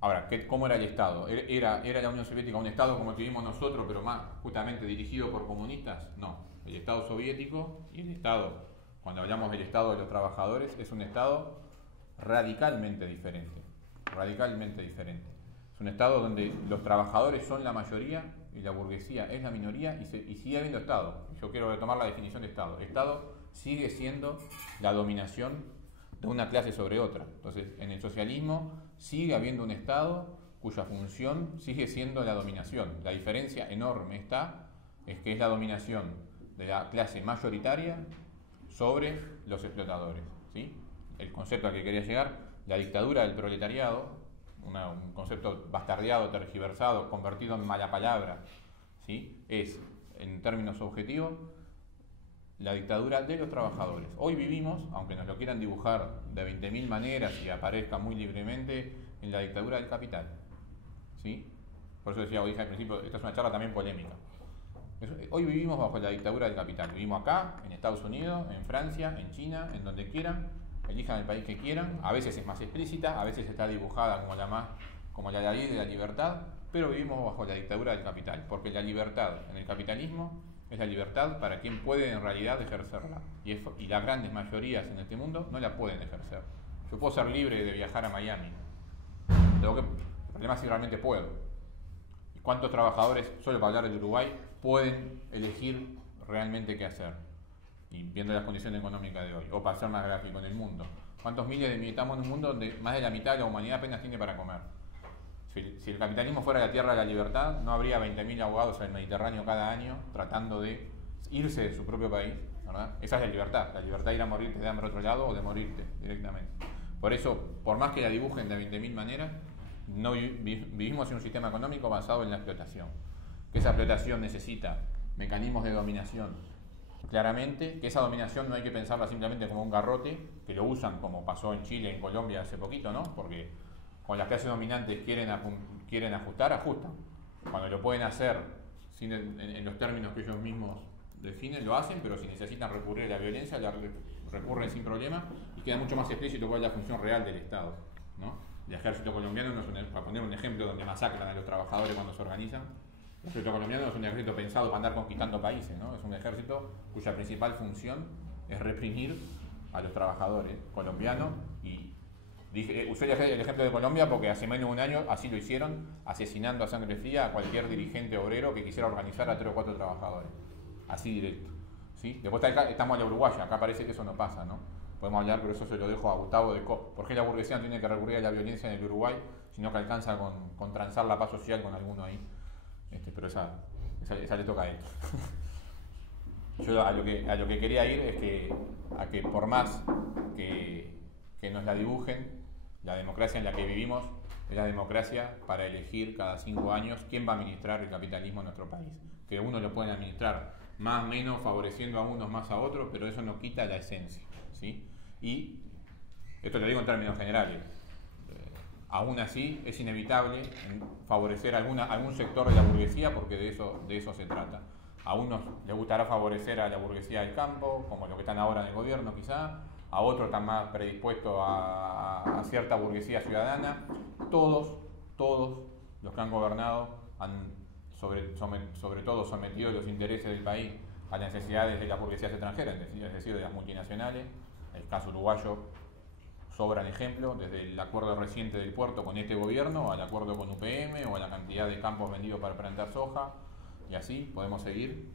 Ahora, ¿cómo era el Estado? ¿Era la Unión Soviética un Estado como el que vimos nosotros, pero más justamente dirigido por comunistas? No. El Estado soviético y el Estado, cuando hablamos del Estado de los trabajadores, es un Estado radicalmente diferente. Radicalmente diferente. Es un Estado donde los trabajadores son la mayoría y la burguesía es la minoría y sigue habiendo Estado. Yo quiero retomar la definición de Estado. Estado sigue siendo la dominación de una clase sobre otra. Entonces, en el socialismo sigue habiendo un Estado cuya función sigue siendo la dominación. La diferencia enorme es que es la dominación de la clase mayoritaria sobre los explotadores, ¿sí? El concepto al que quería llegar, la dictadura del proletariado, un concepto bastardeado, tergiversado, convertido en mala palabra, ¿sí? Es, en términos objetivos, la dictadura de los trabajadores. Hoy vivimos, aunque nos lo quieran dibujar de 20.000 maneras y aparezca muy libremente, en la dictadura del capital, ¿sí? Por eso decía, dije al principio, esta es una charla también polémica. Hoy vivimos bajo la dictadura del capital. Vivimos acá, en Estados Unidos, en Francia, en China, en donde quieran, elijan el país que quieran. A veces es más explícita, a veces está dibujada como la ley de la libertad, pero vivimos bajo la dictadura del capital, porque la libertad en el capitalismo es la libertad para quien puede en realidad ejercerla. Y las grandes mayorías en este mundo no la pueden ejercer. Yo puedo ser libre de viajar a Miami. El problema es si realmente puedo. ¿Y cuántos trabajadores, solo para hablar del Uruguay, pueden elegir realmente qué hacer? Y viendo las condiciones económicas de hoy, o para ser más gráfico, en el mundo. ¿Cuántos miles de estamos en un mundo donde más de la mitad de la humanidad apenas tiene para comer? Si el capitalismo fuera la tierra de la libertad, no habría 20.000 abogados en el Mediterráneo cada año tratando de irse de su propio país, ¿verdad? Esa es la libertad de ir a morirte de hambre a otro lado o de morirte directamente. Por eso, por más que la dibujen de 20.000 maneras, no vivimos en un sistema económico basado en la explotación. Que esa explotación necesita mecanismos de dominación, claramente, que esa dominación no hay que pensarla simplemente como un garrote, que lo usan como pasó en Chile, en Colombia hace poquito, ¿no? Porque cuando las clases dominantes quieren ajustar, ajustan. Cuando lo pueden hacer en los términos que ellos mismos definen, lo hacen, pero si necesitan recurrir a la violencia, recurren sin problema y queda mucho más explícito cuál es la función real del Estado, ¿no? El ejército colombiano, para poner un ejemplo donde masacran a los trabajadores cuando se organizan, el ejército colombiano no es un ejército pensado para andar conquistando países, ¿no? Es un ejército cuya principal función es reprimir a los trabajadores colombianos. Y usé el ejemplo de Colombia porque hace menos de un año así lo hicieron, asesinando a sangre fría a cualquier dirigente obrero que quisiera organizar a 3 o 4 trabajadores. Así directo, ¿sí? Después estamos en la Uruguaya, acá parece que eso no pasa, ¿no? Podemos hablar, pero eso se lo dejo a Gustavo de ¿Por qué la burguesía no tiene que recurrir a la violencia en el Uruguay, sino que alcanza con transar la paz social con alguno ahí? Pero esa le toca a él. Yo a lo que quería ir es a que por más que nos la dibujen, la democracia en la que vivimos es la democracia para elegir cada 5 años quién va a administrar el capitalismo en nuestro país. Que unos lo pueden administrar más o menos, favoreciendo a unos más a otros, pero eso no quita la esencia, ¿sí? Y esto lo digo en términos generales. Aún así, es inevitable favorecer algún sector de la burguesía, porque de eso se trata. A unos les gustará favorecer a la burguesía del campo, como los que están ahora en el gobierno quizá, a otros están más predispuestos a cierta burguesía ciudadana. Todos los que han gobernado han sobre todo sometido los intereses del país a las necesidades de las burguesías extranjeras, es decir, de las multinacionales. El caso uruguayo sobran ejemplos, desde el acuerdo reciente del puerto con este gobierno, al acuerdo con UPM, o a la cantidad de campos vendidos para plantar soja, y así podemos seguir,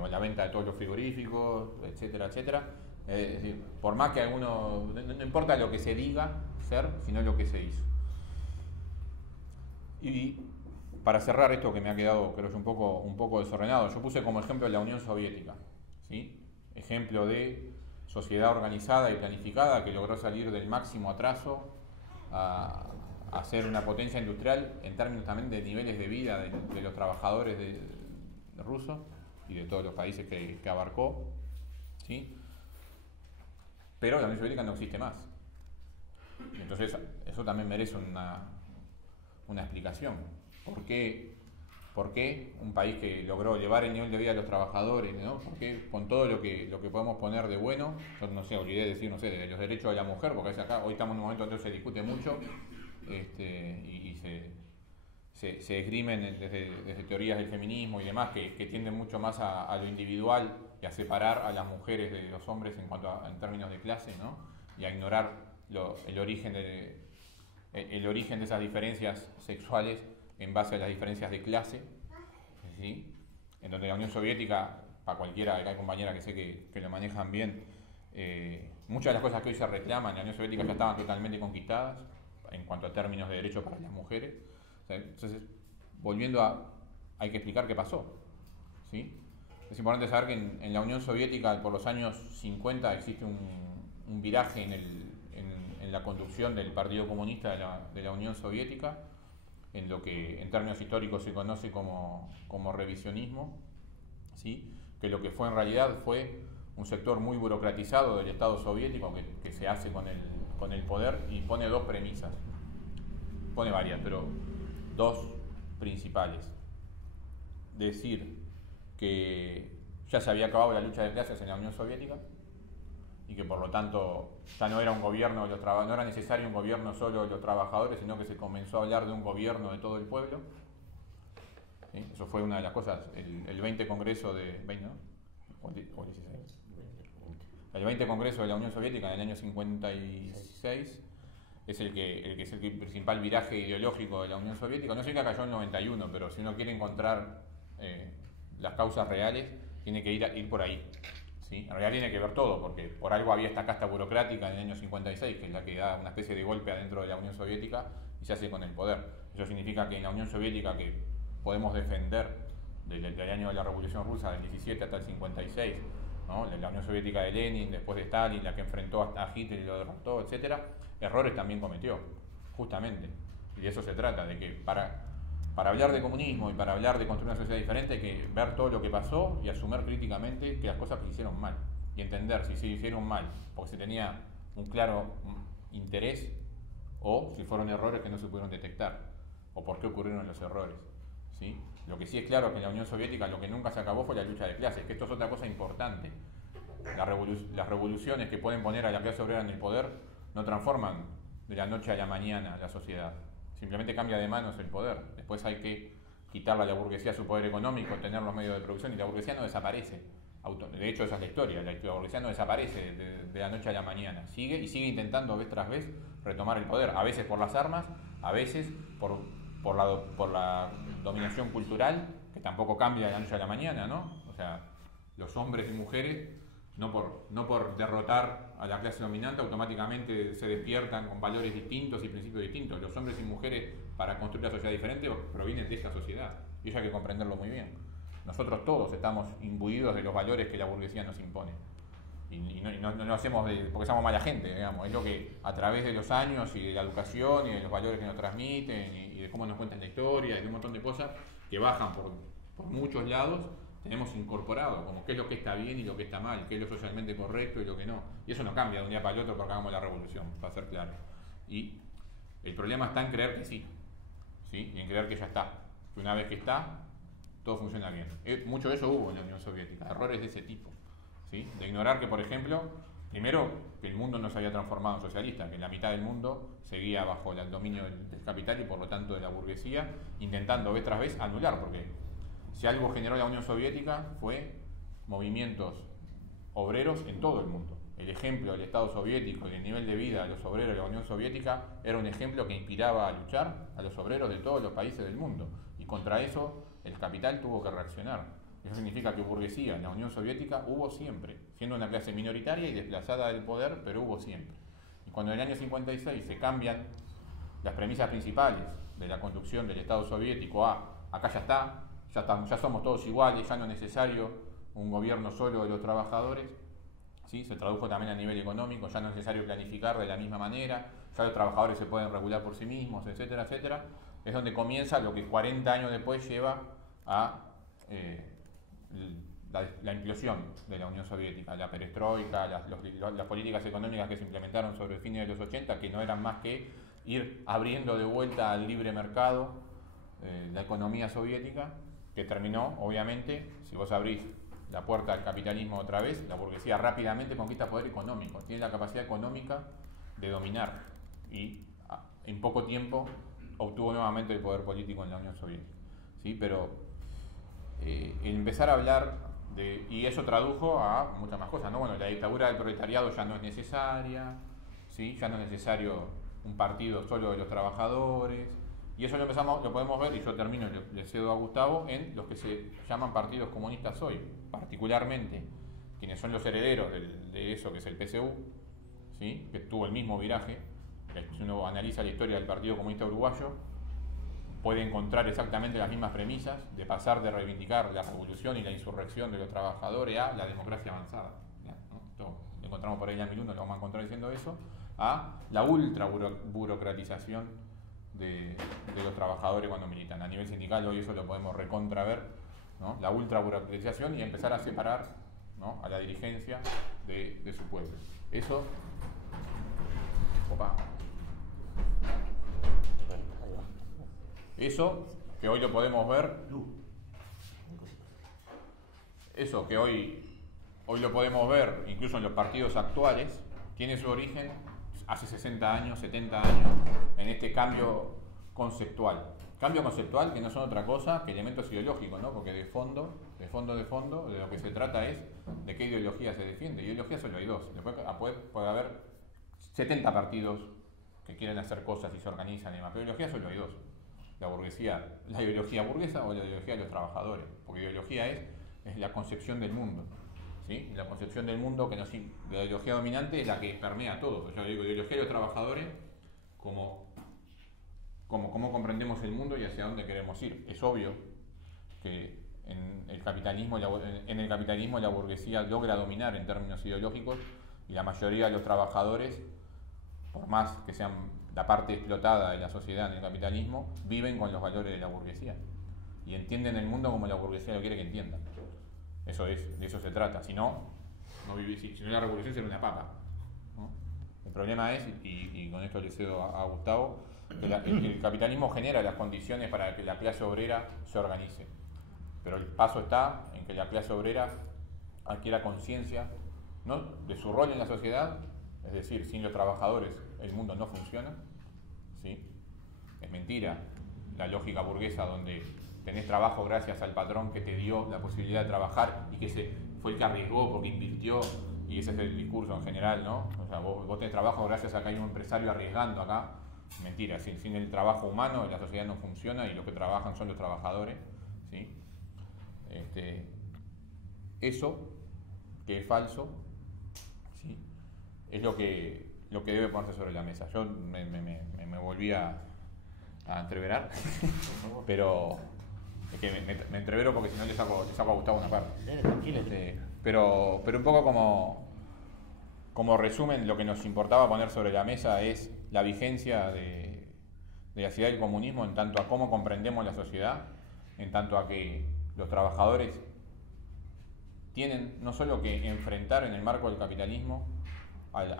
o la venta de todos los frigoríficos, etcétera, etcétera. Es decir, por más que alguno, no importa lo que se diga ser, sino lo que se hizo. Y para cerrar esto que me ha quedado, creo yo, un poco desordenado, yo puse como ejemplo la Unión Soviética, ¿sí? Ejemplo de sociedad organizada y planificada que logró salir del máximo atraso a ser una potencia industrial en términos también de niveles de vida de los trabajadores rusos y de todos los países que abarcó, ¿sí? Pero la Unión Soviética no existe más. Entonces eso también merece una explicación. ¿Por qué un país que logró llevar el nivel de vida de los trabajadores, ¿no? ¿Por qué con todo lo que podemos poner de bueno? Yo no sé, olvidé decir, no sé, de los derechos de la mujer, porque hoy estamos en un momento donde se discute mucho y se esgrimen desde teorías del feminismo y demás que tienden mucho más a lo individual y a separar a las mujeres de los hombres en términos de clase, ¿no? Y a ignorar el origen de esas diferencias sexuales en base a las diferencias de clase. ¿sí? En donde la Unión Soviética, para cualquiera, hay compañeras que sé que lo manejan bien, muchas de las cosas que hoy se reclaman en la Unión Soviética ya estaban totalmente conquistadas en cuanto a términos de derechos para las mujeres. O sea, entonces, volviendo hay que explicar qué pasó, ¿sí? Es importante saber que en la Unión Soviética, por los años 50, existe un viraje en la conducción del Partido Comunista de la Unión Soviética, en lo que en términos históricos se conoce como revisionismo, ¿sí? Que lo que fue en realidad fue un sector muy burocratizado del Estado soviético que se hace con el poder y pone dos premisas. Pone varias, pero dos principales. Decir que ya se había acabado la lucha de clases en la Unión Soviética y que por lo tanto ya no era un gobierno de no era necesario un gobierno solo de los trabajadores, sino que se comenzó a hablar de un gobierno de todo el pueblo. ¿Sí? Eso fue una de las cosas, el 20 Congreso de... 20, ¿no? ¿O 16? El 20 Congreso de la Unión Soviética en el año 56 es el principal viraje ideológico de la Unión Soviética. No sé que cayó en el 91, pero si uno quiere encontrar las causas reales, tiene que ir por ahí. ¿Sí? En realidad tiene que ver todo, porque por algo había esta casta burocrática en el año 56, que es la que da una especie de golpe adentro de la Unión Soviética y se hace con el poder. Eso significa que en la Unión Soviética, que podemos defender desde el año de la Revolución Rusa, del 17 hasta el 56, ¿no? La Unión Soviética de Lenin, después de Stalin, la que enfrentó a Hitler y lo derrotó, etc., errores también cometió, justamente. Y de eso se trata, de que para hablar de comunismo y para hablar de construir una sociedad diferente hay que ver todo lo que pasó y asumir críticamente que las cosas se hicieron mal. Y entender si se hicieron mal porque se tenía un claro interés o si fueron errores que no se pudieron detectar o por qué ocurrieron los errores. ¿Sí? Lo que sí es claro que en la Unión Soviética lo que nunca se acabó fue la lucha de clases, que esto es otra cosa importante. Las revoluciones que pueden poner a la clase obrera en el poder no transforman de la noche a la mañana la sociedad. Simplemente cambia de manos el poder. Después hay que quitarle a la burguesía su poder económico, tener los medios de producción y la burguesía no desaparece. De hecho, esa es la historia. La burguesía no desaparece de la noche a la mañana. Sigue intentando vez tras vez retomar el poder. A veces por las armas, a veces por la dominación cultural, que tampoco cambia de la noche a la mañana, ¿no? O sea, los hombres y mujeres, no por derrotar a la clase dominante, automáticamente se despiertan con valores distintos y principios distintos. Los hombres y mujeres, para construir una sociedad diferente, provienen de esta sociedad. Y eso hay que comprenderlo muy bien. Nosotros todos estamos imbuidos de los valores que la burguesía nos impone. Y no lo hacemos porque somos mala gente, digamos. Es lo que a través de los años y de la educación y de los valores que nos transmiten y de cómo nos cuentan la historia y de un montón de cosas que bajan por muchos lados, tenemos incorporado como qué es lo que está bien y lo que está mal, qué es lo socialmente correcto y lo que no. Y eso no cambia de un día para el otro porque hagamos la revolución, para ser claro. Y el problema está en creer que sí, y en creer que ya está. Que una vez que está, todo funciona bien. Mucho de eso hubo en la Unión Soviética, errores de ese tipo. ¿Sí? De ignorar que, por ejemplo, primero, que el mundo no se había transformado en socialista, que la mitad del mundo seguía bajo el dominio del capital y por lo tanto de la burguesía, intentando vez tras vez anular, porque si algo generó la Unión Soviética fue movimientos obreros en todo el mundo. El ejemplo del Estado soviético y el nivel de vida de los obreros de la Unión Soviética era un ejemplo que inspiraba a luchar a los obreros de todos los países del mundo. Y contra eso el capital tuvo que reaccionar. Eso significa que burguesía en la Unión Soviética hubo siempre, siendo una clase minoritaria y desplazada del poder, pero hubo siempre. Y cuando en el año 56 se cambian las premisas principales de la conducción del Estado soviético acá ya somos todos iguales, ya no es necesario un gobierno solo de los trabajadores, ¿sí? Se tradujo también a nivel económico, ya no es necesario planificar de la misma manera, ya los trabajadores se pueden regular por sí mismos, etcétera, etcétera. Es donde comienza lo que 40 años después lleva a la implosión de la Unión Soviética, la perestroika, las políticas económicas que se implementaron sobre el fin de los 80, que no eran más que ir abriendo de vuelta al libre mercado la economía soviética, que terminó, obviamente, si vos abrís la puerta al capitalismo otra vez, la burguesía rápidamente conquista poder económico, tiene la capacidad económica de dominar y en poco tiempo obtuvo nuevamente el poder político en la Unión Soviética. ¿Sí? Pero empezar a hablar y eso tradujo a muchas más cosas, ¿no? Bueno, la dictadura del proletariado ya no es necesaria, ¿sí? Ya no es necesario un partido solo de los trabajadores, Y eso lo podemos ver, y yo termino y le cedo a Gustavo, en los que se llaman partidos comunistas hoy, particularmente quienes son los herederos de eso que es el PSU, ¿sí? Que tuvo el mismo viraje. Si uno analiza la historia del Partido Comunista Uruguayo, puede encontrar exactamente las mismas premisas de pasar de reivindicar la revolución y la insurrección de los trabajadores a la democracia avanzada, ¿no? Esto lo encontramos por ahí en la 1001, lo vamos a encontrar diciendo eso, a la ultra burocratización de los trabajadores cuando militan. A nivel sindical hoy eso lo podemos recontraver, ¿no? La ultra burocratización y empezar a separar, ¿no?, a la dirigencia de su pueblo. Eso, eso que hoy lo podemos ver, eso que hoy lo podemos ver incluso en los partidos actuales, tiene su origen hace 60 años, 70 años, en este cambio conceptual. Cambio conceptual que no son otra cosa que elementos ideológicos, ¿no? Porque de fondo, de lo que se trata es de qué ideología se defiende. Ideología solo hay dos. Después puede haber 70 partidos que quieren hacer cosas y se organizan y demás, pero ideología solo hay dos. La burguesía, la ideología burguesa o la ideología de los trabajadores. Porque ideología es la concepción del mundo, ¿sí? La concepción del mundo que la ideología dominante es la que permea todo. Yo digo ideología de los trabajadores como cómo comprendemos el mundo y hacia dónde queremos ir. Es obvio que en el capitalismo la burguesía logra dominar en términos ideológicos y la mayoría de los trabajadores, por más que sean la parte explotada de la sociedad en el capitalismo, viven con los valores de la burguesía y entienden el mundo como la burguesía lo quiere que entiendan. De eso se trata. Si no la revolución sería una papa, ¿no? El problema es, y con esto le cedo a Gustavo, que el capitalismo genera las condiciones para que la clase obrera se organice. Pero el paso está en que la clase obrera adquiera conciencia, ¿no?, de su rol en la sociedad, es decir, sin los trabajadores el mundo no funciona, ¿sí? Es mentira la lógica burguesa donde tenés trabajo gracias al patrón que te dio la posibilidad de trabajar y que fue el que arriesgó porque invirtió, y ese es el discurso en general, ¿no? O sea, vos tenés trabajo gracias a que hay un empresario arriesgando acá. Mentira, sin el trabajo humano la sociedad no funciona y los que trabajan son los trabajadores, ¿sí? Eso, que es falso, ¿sí?, es lo que debe ponerse sobre la mesa. Yo me volví a entreverar, pero es que me entrevero porque si no le saco a Gustavo una parte. Tranquilo. Pero un poco como resumen, lo que nos importaba poner sobre la mesa es la vigencia de la sociedad del comunismo en tanto a cómo comprendemos la sociedad, en tanto a que los trabajadores tienen no solo que enfrentar en el marco del capitalismo al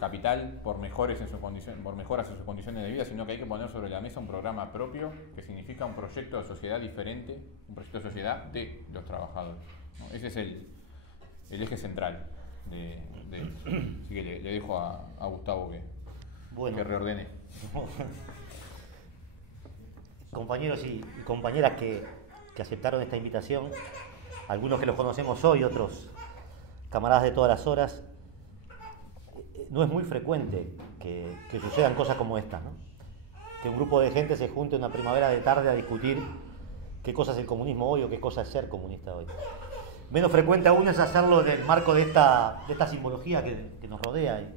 capital por mejoras en sus condiciones de vida, sino que hay que poner sobre la mesa un programa propio que significa un proyecto de sociedad diferente, un proyecto de sociedad de los trabajadores, ¿no? Ese es el eje central de eso. Así que le dejo a Gustavo que reordene. Compañeros y compañeras que aceptaron esta invitación, algunos que los conocemos hoy, otros camaradas de todas las horas, no es muy frecuente que sucedan cosas como estas, ¿no? Que un grupo de gente se junte una primavera de tarde a discutir qué cosa es el comunismo hoy o qué cosa es ser comunista hoy. Menos frecuente aún es hacerlo en el marco de esta simbología que nos rodea. Y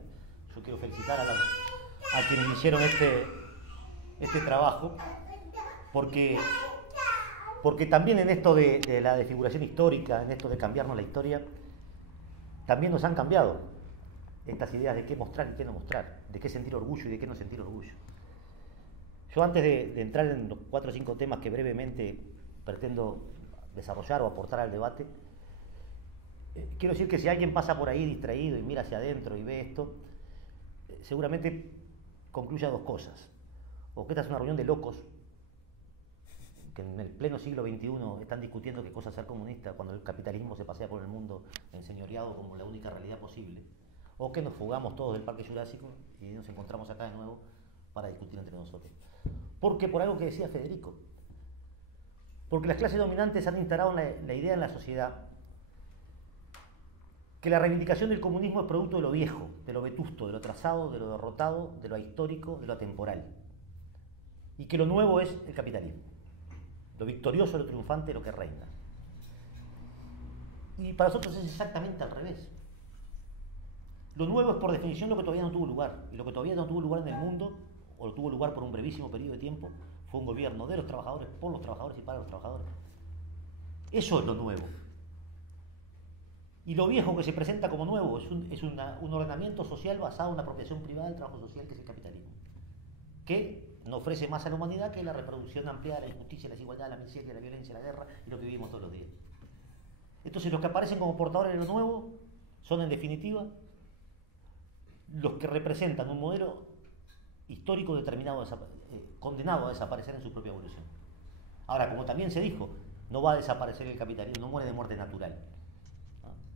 yo quiero felicitar a quienes hicieron este trabajo, porque también en esto de la desfiguración histórica, en esto de cambiarnos la historia, también nos han cambiado estas ideas de qué mostrar y qué no mostrar, de qué sentir orgullo y de qué no sentir orgullo. Yo antes de entrar en los 4 o 5 temas que brevemente pretendo desarrollar o aportar al debate, quiero decir que si alguien pasa por ahí distraído y mira hacia adentro y ve esto, seguramente concluya 2 cosas. O que esta es una reunión de locos, que en el pleno siglo XXI están discutiendo qué cosa es ser comunista cuando el capitalismo se pasea por el mundo enseñoreado como la única realidad posible. O que nos fugamos todos del Parque Jurásico y nos encontramos acá de nuevo para discutir entre nosotros. Porque por algo que decía Federico, porque las clases dominantes han instalado la idea en la sociedad que la reivindicación del comunismo es producto de lo viejo, de lo vetusto, de lo trazado, de lo derrotado, de lo ahistórico, de lo atemporal. Y que lo nuevo es el capitalismo. Lo victorioso, lo triunfante, lo que reina. Y para nosotros es exactamente al revés. Lo nuevo es por definición lo que todavía no tuvo lugar. Y lo que todavía no tuvo lugar en el mundo, o tuvo lugar por un brevísimo periodo de tiempo, fue un gobierno de los trabajadores, por los trabajadores y para los trabajadores. Eso es lo nuevo. Y lo viejo que se presenta como nuevo es un ordenamiento social basado en una apropiación privada del trabajo social, que es el capitalismo, que no ofrece más a la humanidad que la reproducción ampliada de la injusticia, la desigualdad, la miseria, la violencia, la guerra y lo que vivimos todos los días. Entonces los que aparecen como portadores de lo nuevo son en definitiva los que representan un modelo histórico determinado, condenado a desaparecer en su propia evolución. Ahora, como también se dijo, no va a desaparecer el capitalismo, no muere de muerte natural.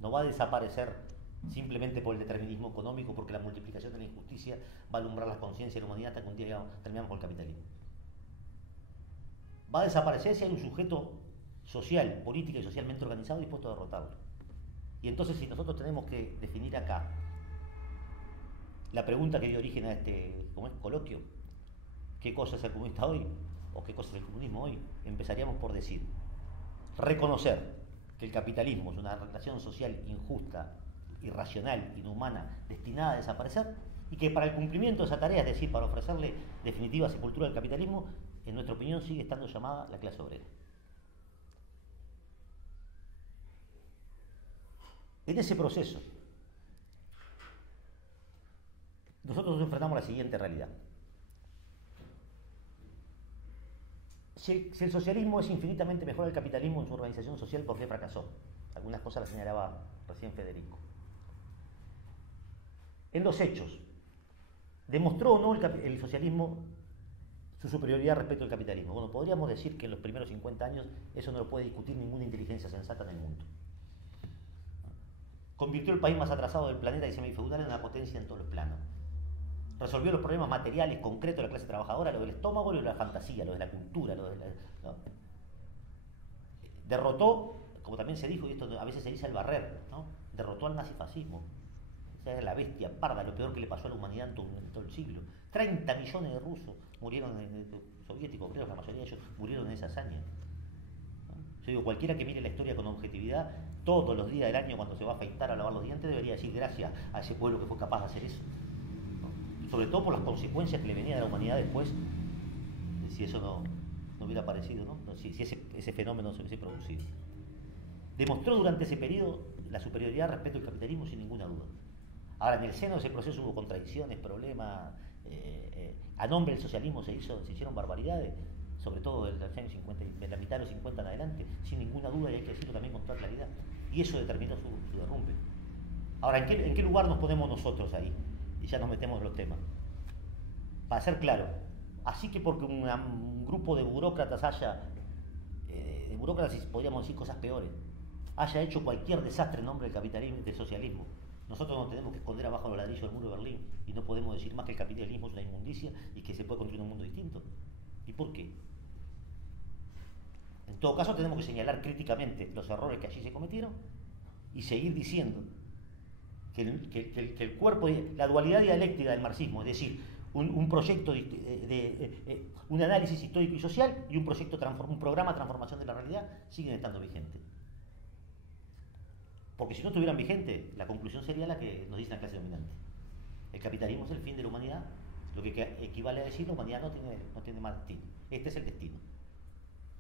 No va a desaparecer simplemente por el determinismo económico, porque la multiplicación de la injusticia va a alumbrar la conciencia de la humanidad hasta que un día terminamos con el capitalismo. Va a desaparecer si hay un sujeto social, política y socialmente organizado dispuesto a derrotarlo. Y entonces, si nosotros tenemos que definir acá la pregunta que dio origen a este coloquio, ¿qué cosa es el comunista hoy? ¿O qué cosa es el comunismo hoy? Empezaríamos por decir, reconocer que el capitalismo es una relación social injusta, irracional, inhumana, destinada a desaparecer, y que para el cumplimiento de esa tarea, es decir, para ofrecerle definitiva sepultura al capitalismo, en nuestra opinión sigue estando llamada la clase obrera. En ese proceso, nosotros nos enfrentamos a la siguiente realidad. Si el socialismo es infinitamente mejor al capitalismo en su organización social, ¿por qué fracasó? Algunas cosas las señalaba recién Federico. En los hechos, ¿demostró o no el socialismo su superioridad respecto al capitalismo? Bueno, podríamos decir que en los primeros 50 años eso no lo puede discutir ninguna inteligencia sensata en el mundo. Convirtió el país más atrasado del planeta y semifeudal en una potencia en todos los planos. Resolvió los problemas materiales concretos de la clase trabajadora, lo del estómago, lo de la fantasía, lo de la cultura, ¿no? Derrotó, como también se dijo, y esto a veces se dice al barrer, ¿no? Derrotó al nazifascismo. O sea, es la bestia parda, lo peor que le pasó a la humanidad en todo el siglo. 30 millones de rusos murieron, soviéticos, obreros, la mayoría de ellos murieron en esa hazaña. ¿No? Yo digo, cualquiera que mire la historia con objetividad, todos los días del año cuando se va a afeitar a lavar los dientes, debería decir gracias a ese pueblo que fue capaz de hacer eso. Sobre todo por las consecuencias que le venían a la humanidad después, si eso no hubiera aparecido, ¿no? Si ese fenómeno no se hubiese producido. Demostró durante ese periodo la superioridad respecto al capitalismo sin ninguna duda. Ahora, en el seno de ese proceso hubo contradicciones, problemas, a nombre del socialismo se hicieron barbaridades, sobre todo de los años 50, de la mitad de los 50 en adelante, sin ninguna duda, y hay que decirlo también con toda claridad. Y eso determinó su derrumbe. Ahora, ¿en qué lugar nos ponemos nosotros ahí? Y ya nos metemos en los temas. Para ser claro, así que porque un grupo de burócratas de burócratas, podríamos decir cosas peores, haya hecho cualquier desastre en nombre del capitalismo y del socialismo, nosotros nos tenemos que esconder abajo los ladrillos del muro de Berlín y no podemos decir más que el capitalismo es una inmundicia y que se puede construir un mundo distinto. ¿Y por qué? En todo caso, tenemos que señalar críticamente los errores que allí se cometieron y seguir diciendo que el cuerpo, la dualidad dialéctica del marxismo, es decir, un proyecto un análisis histórico y social y un programa de transformación de la realidad, siguen estando vigentes. Porque si no estuvieran vigentes, la conclusión sería la que nos dice la clase dominante. El capitalismo es el fin de la humanidad, lo que equivale a decir la humanidad no tiene más destino. Este es el destino,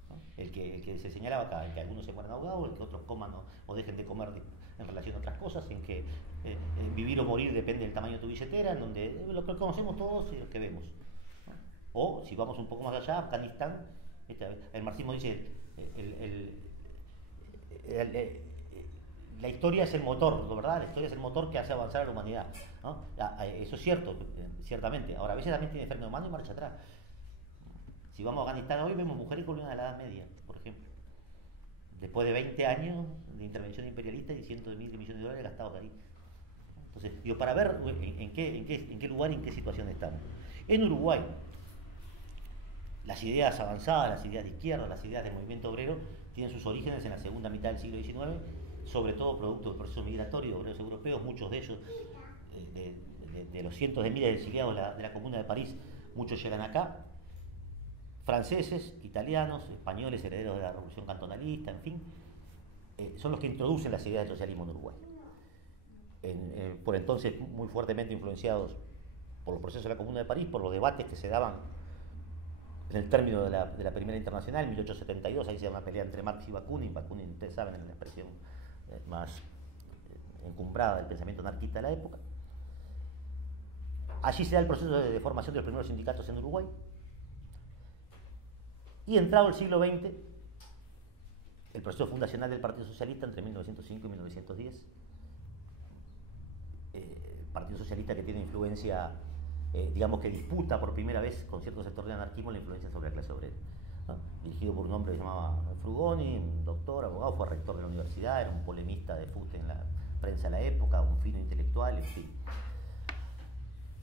¿no? El que se señalaba acá, el que algunos se mueran ahogados, el que otros coman o dejen de comer en relación a otras cosas, en que vivir o morir depende del tamaño de tu billetera, en donde lo que conocemos todos y lo que vemos, ¿no? O, si vamos un poco más allá, Afganistán, el marxismo dice, la historia es el motor, ¿verdad? La historia es el motor que hace avanzar a la humanidad, ¿no? Eso es cierto, ciertamente. Ahora, a veces también tiene freno de mano y marcha atrás. Si vamos a Afganistán hoy, vemos mujeres que volvieron a la Edad Media, por ejemplo. Después de 20 años de intervención imperialista y cientos de miles de millones de dólares gastados ahí. Entonces, digo, para ver en qué lugar y en qué situación estamos. En Uruguay, las ideas avanzadas, las ideas de izquierda, las ideas del movimiento obrero, tienen sus orígenes en la segunda mitad del siglo XIX sobre todo producto del proceso migratorio de obreros europeos, muchos de ellos, de los cientos de miles de exiliados de la Comuna de París, muchos llegan acá, franceses, italianos, españoles, herederos de la Revolución Cantonalista, en fin, son los que introducen las ideas del socialismo en Uruguay. Por entonces muy fuertemente influenciados por los procesos de la Comuna de París, por los debates que se daban en el término de la Primera Internacional, en 1872, ahí se da una pelea entre Marx y Bakunin. Bakunin, ustedes saben, es la expresión más encumbrada del pensamiento anarquista de la época. Allí se da el proceso de formación de los primeros sindicatos en Uruguay. Y entrado el siglo XX, el proceso fundacional del Partido Socialista entre 1905 y 1910. El Partido Socialista que tiene influencia, digamos que disputa por primera vez con ciertos sectores de anarquismo la influencia sobre la clase obrera, ¿no? Dirigido por un hombre que se llamaba Frugoni, un doctor, abogado, fue rector de la universidad, era un polemista de FUT en la prensa de la época, un fino intelectual, en fin.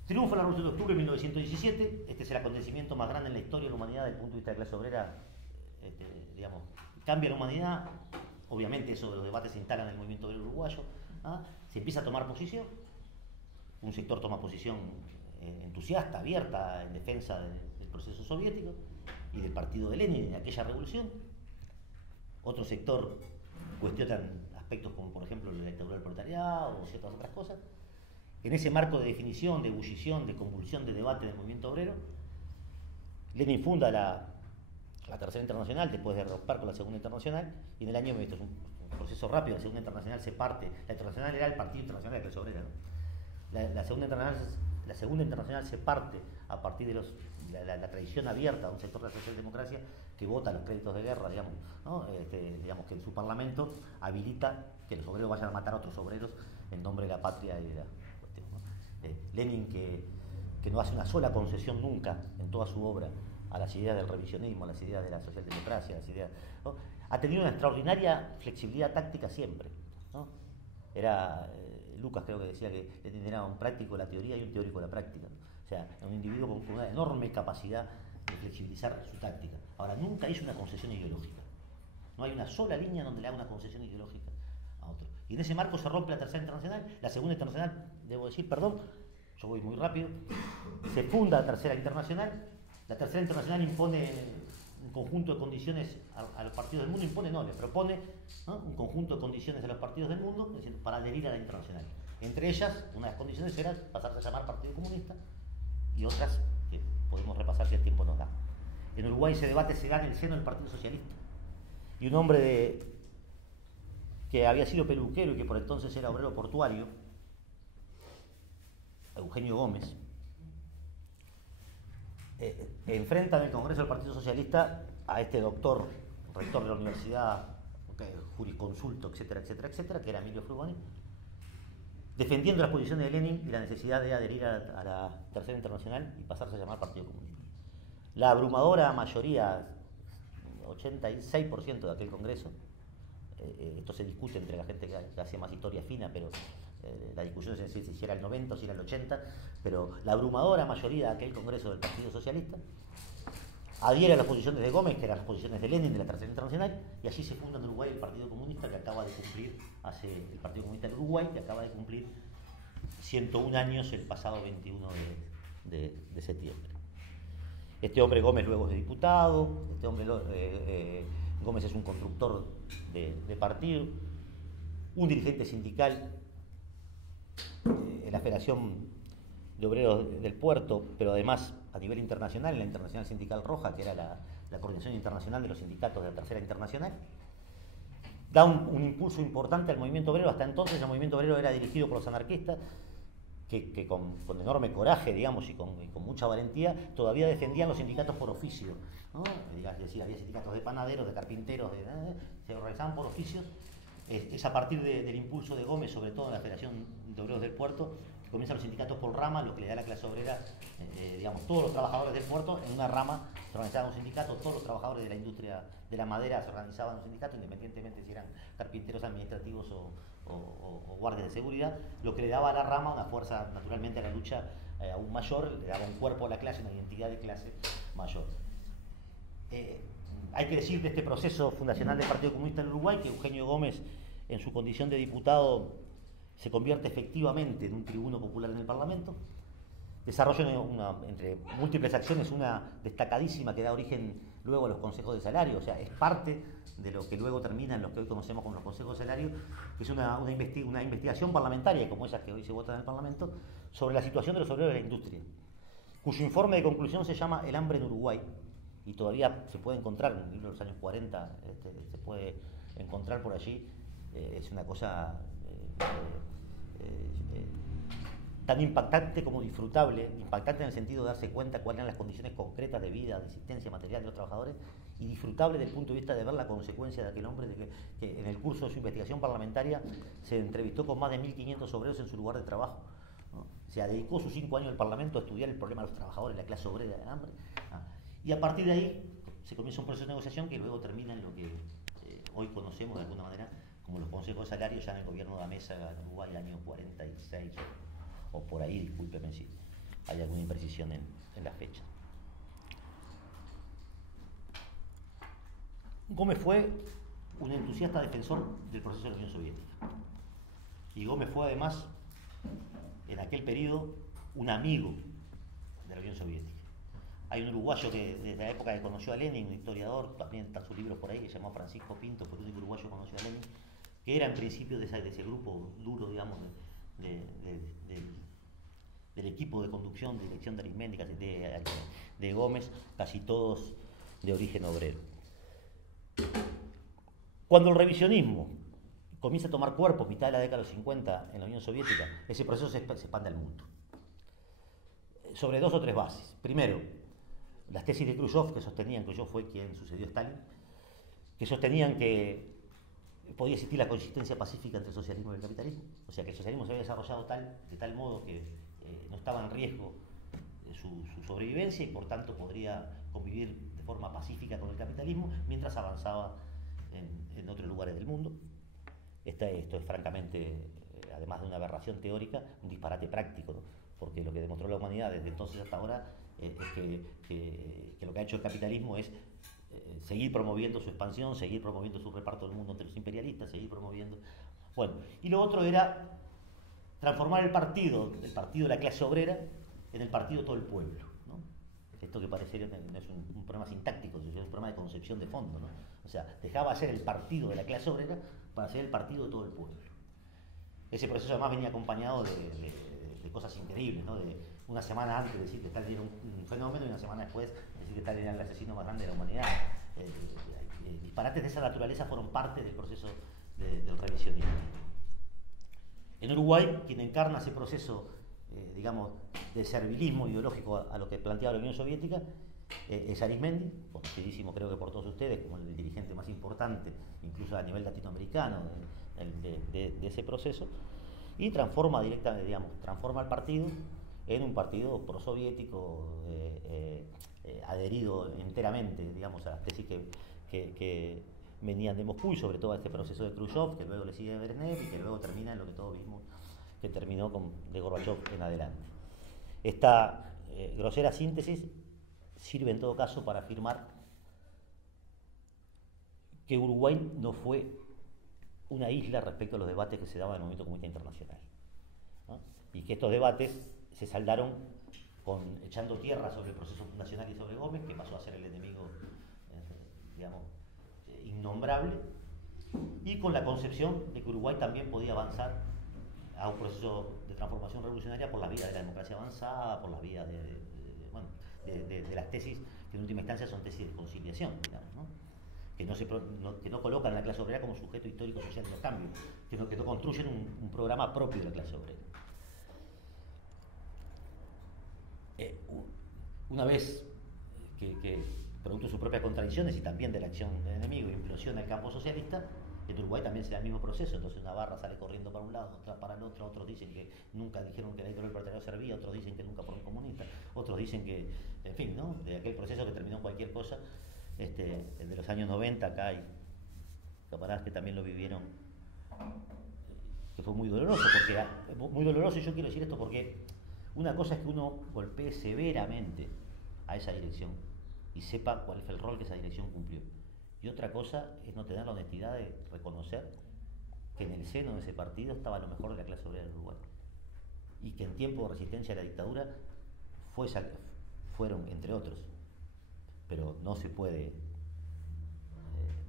Triunfa la Revolución de Octubre en 1917, este es el acontecimiento más grande en la historia de la humanidad desde el punto de vista de la clase obrera, digamos, cambia la humanidad, obviamente eso de los debates se instalan en el movimiento obrero uruguayo, ¿ah? Se empieza a tomar posición, un sector toma posición entusiasta, abierta, en defensa del proceso soviético y del partido de Lenin en aquella revolución, otro sector cuestiona aspectos como por ejemplo la dictadura del proletariado o ciertas otras cosas. En ese marco de definición, de ebullición, de convulsión, de debate del movimiento obrero, Lenin funda la Tercera Internacional después de romper con la Segunda Internacional, y en el año, esto es un proceso rápido, la Segunda Internacional se parte, la Internacional era el Partido Internacional de la Clase Obrera, ¿no? La Segunda Internacional se parte a partir de la tradición abierta de un sector de la socialdemocracia que vota los créditos de guerra, digamos, ¿no? Digamos que en su parlamento habilita que los obreros vayan a matar a otros obreros en nombre de la patria y de la cuestión, ¿no? Lenin, que no hace una sola concesión nunca en toda su obra a las ideas del revisionismo, a las ideas de la socialdemocracia, a las ideas, ¿no? Ha tenido una extraordinaria flexibilidad táctica siempre, ¿no? Era Lucas creo que decía que Lenin era un práctico de la teoría y un teórico de la práctica, ¿no? O sea, un individuo con una enorme capacidad de flexibilizar su táctica. Ahora, nunca hizo una concesión ideológica. No hay una sola línea donde le haga una concesión ideológica a otro. Y en ese marco se rompe la Tercera Internacional. La Segunda Internacional, debo decir, perdón, yo voy muy rápido, se funda la Tercera Internacional. La Tercera Internacional impone un conjunto de condiciones a los partidos del mundo, le propone, ¿no?, un conjunto de condiciones a los partidos del mundo para adherir a la Internacional. Entre ellas, una de las condiciones era pasarse a llamar Partido Comunista, y otras que podemos repasar si el tiempo nos da. En Uruguay ese debate se da en el seno del Partido Socialista. Y un hombre que había sido peluquero y que por entonces era obrero portuario, Eugenio Gómez, enfrenta en el Congreso del Partido Socialista a este doctor, rector de la universidad, jurisconsulto, etcétera, etcétera, etcétera, que era Emilio Frugoni, defendiendo las posiciones de Lenin y la necesidad de adherir a la Tercera Internacional y pasarse a llamar Partido Comunista. La abrumadora mayoría, 86% de aquel Congreso, esto se discute entre la gente que hace más historia fina, pero la discusión es si era el 90 o si era el 80, pero la abrumadora mayoría de aquel Congreso del Partido Socialista adhiere a las posiciones de Gómez, que eran las posiciones de Lenin de la Tercera Internacional, y allí se funda en Uruguay el Partido Comunista, que acaba de cumplir, el Partido Comunista en Uruguay, que acaba de cumplir 101 años el pasado 21 de septiembre. Este hombre Gómez luego es diputado, Gómez es un constructor de partido, un dirigente sindical en la Federación de Obreros del Puerto, pero además a nivel internacional, en la Internacional Sindical Roja, que era la coordinación internacional de los sindicatos de la Tercera Internacional, da un impulso importante al movimiento obrero. Hasta entonces el movimiento obrero era dirigido por los anarquistas, que con enorme coraje, digamos, y con mucha valentía, todavía defendían los sindicatos por oficio, ¿no? Es decir, había sindicatos de panaderos, de carpinteros, se organizaban por oficios. Es a partir del impulso de Gómez, sobre todo en la Federación de Obreros del Puerto, que comienzan los sindicatos por rama, lo que le da a la clase obrera, digamos, todos los trabajadores del puerto en una rama se organizaban un sindicato, todos los trabajadores de la industria de la madera se organizaban en un sindicato, independientemente si eran carpinteros administrativos o guardias de seguridad, lo que le daba a la rama una fuerza, naturalmente, a la lucha aún mayor, le daba un cuerpo a la clase, una identidad de clase mayor. Hay que decir de este proceso fundacional del Partido Comunista en Uruguay que Eugenio Gómez en su condición de diputado, se convierte efectivamente en un tribuno popular en el Parlamento. Desarrolla entre múltiples acciones una destacadísima que da origen luego a los consejos de salario, o sea, es parte de lo que luego termina en lo que hoy conocemos como los consejos de salario, que es una investigación parlamentaria, como esas que hoy se votan en el Parlamento, sobre la situación de los obreros de la industria, cuyo informe de conclusión se llama El hambre en Uruguay, y todavía se puede encontrar en un libro de los años 40, se puede encontrar por allí. Es una cosa tan impactante como disfrutable, impactante en el sentido de darse cuenta cuáles eran las condiciones concretas de vida, de existencia material de los trabajadores, y disfrutable desde el punto de vista de ver la consecuencia de aquel hombre que en el curso de su investigación parlamentaria se entrevistó con más de 1.500 obreros en su lugar de trabajo, ¿no? O sea, dedicó sus 5 años del Parlamento a estudiar el problema de los trabajadores, la clase obrera del hambre, ¿no? Y a partir de ahí se comienza un proceso de negociación que luego termina en lo que hoy conocemos de alguna manera como los consejos de salario, ya en el gobierno de la mesa en Uruguay, año 46 o por ahí, discúlpeme si hay alguna imprecisión en la fecha. Gómez fue un entusiasta defensor del proceso de la Unión Soviética. Y Gómez fue además, en aquel periodo, un amigo de la Unión Soviética. Hay un uruguayo que desde la época que conoció a Lenin, un historiador, también están sus libros por ahí, que se llamó Francisco Pinto, fue el único uruguayo que conoció a Lenin, que era en principio de ese grupo duro, digamos, del equipo de conducción, dirección de aritmética de Gómez, casi todos de origen obrero. Cuando el revisionismo comienza a tomar cuerpo a mitad de la década de los 50 en la Unión Soviética, ese proceso se expande al mundo. Sobre 2 o 3 bases. Primero, las tesis de Khrushchev, que sostenían, Khrushchev fue quien sucedió a Stalin, que sostenían que podía existir la coexistencia pacífica entre el socialismo y el capitalismo, o sea que el socialismo se había desarrollado de tal modo que no estaba en riesgo su sobrevivencia y por tanto podría convivir de forma pacífica con el capitalismo mientras avanzaba en otros lugares del mundo. Esto es francamente, además de una aberración teórica, un disparate práctico, ¿no? Porque lo que demostró la humanidad desde entonces hasta ahora es que lo que ha hecho el capitalismo es seguir promoviendo su expansión, seguir promoviendo su reparto del mundo entre los imperialistas, seguir promoviendo... Bueno, y lo otro era transformar el partido de la clase obrera en el partido de todo el pueblo, ¿no? Esto que parece no es un problema sintáctico, es un problema de concepción de fondo, ¿no? O sea, dejaba de ser el partido de la clase obrera para ser el partido de todo el pueblo. Ese proceso además venía acompañado de cosas increíbles, ¿no? De una semana antes decir que Stalin era un fenómeno y una semana después decir que Stalin era el asesino más grande de la humanidad. Disparates de esa naturaleza fueron parte del proceso del revisionismo. En Uruguay, quien encarna ese proceso, digamos, de servilismo ideológico a lo que planteaba la Unión Soviética, es Arismendi, conocidísimo creo que por todos ustedes como el dirigente más importante, incluso a nivel latinoamericano, de ese proceso, y transforma directamente, digamos, transforma el partido en un partido prosoviético, adherido enteramente, digamos, a las tesis que venían de Moscú y sobre todo a este proceso de Khrushchev, que luego le sigue a Brezhnev y que luego termina en lo que todos vimos, que terminó de Gorbachev en adelante. Esta grosera síntesis sirve en todo caso para afirmar que Uruguay no fue una isla respecto a los debates que se daban en el movimiento comunista internacional, ¿no? Y que estos debates se saldaron echando tierra sobre el proceso fundacional y sobre Gómez, que pasó a ser el enemigo, digamos, innombrable, y con la concepción de que Uruguay también podía avanzar a un proceso de transformación revolucionaria por la vía de la democracia avanzada, por la vía de las tesis que en última instancia son tesis de conciliación, digamos, ¿no? Que no colocan a la clase obrera como sujeto histórico social de los cambios, que no construyen un programa propio de la clase obrera. Una vez que producto de sus propias contradicciones y también de la acción del enemigo implosiona el campo socialista, en Uruguay también se da el mismo proceso. Entonces Navarra sale corriendo para un lado, otra para el otro, otros dicen que nunca dijeron que la dictadura del proletariado servía, otros dicen que nunca fueron comunistas, otros dicen que, en fin, ¿no? De aquel proceso que terminó en cualquier cosa, el de los años 90, acá hay camaradas que también lo vivieron, que fue muy doloroso, y yo quiero decir esto porque una cosa es que uno golpee severamente a esa dirección y sepa cuál fue el rol que esa dirección cumplió. Y otra cosa es no tener la honestidad de reconocer que en el seno de ese partido estaba lo mejor de la clase obrera del Uruguay. Y que en tiempo de resistencia a la dictadura fueron, entre otros, pero no se puede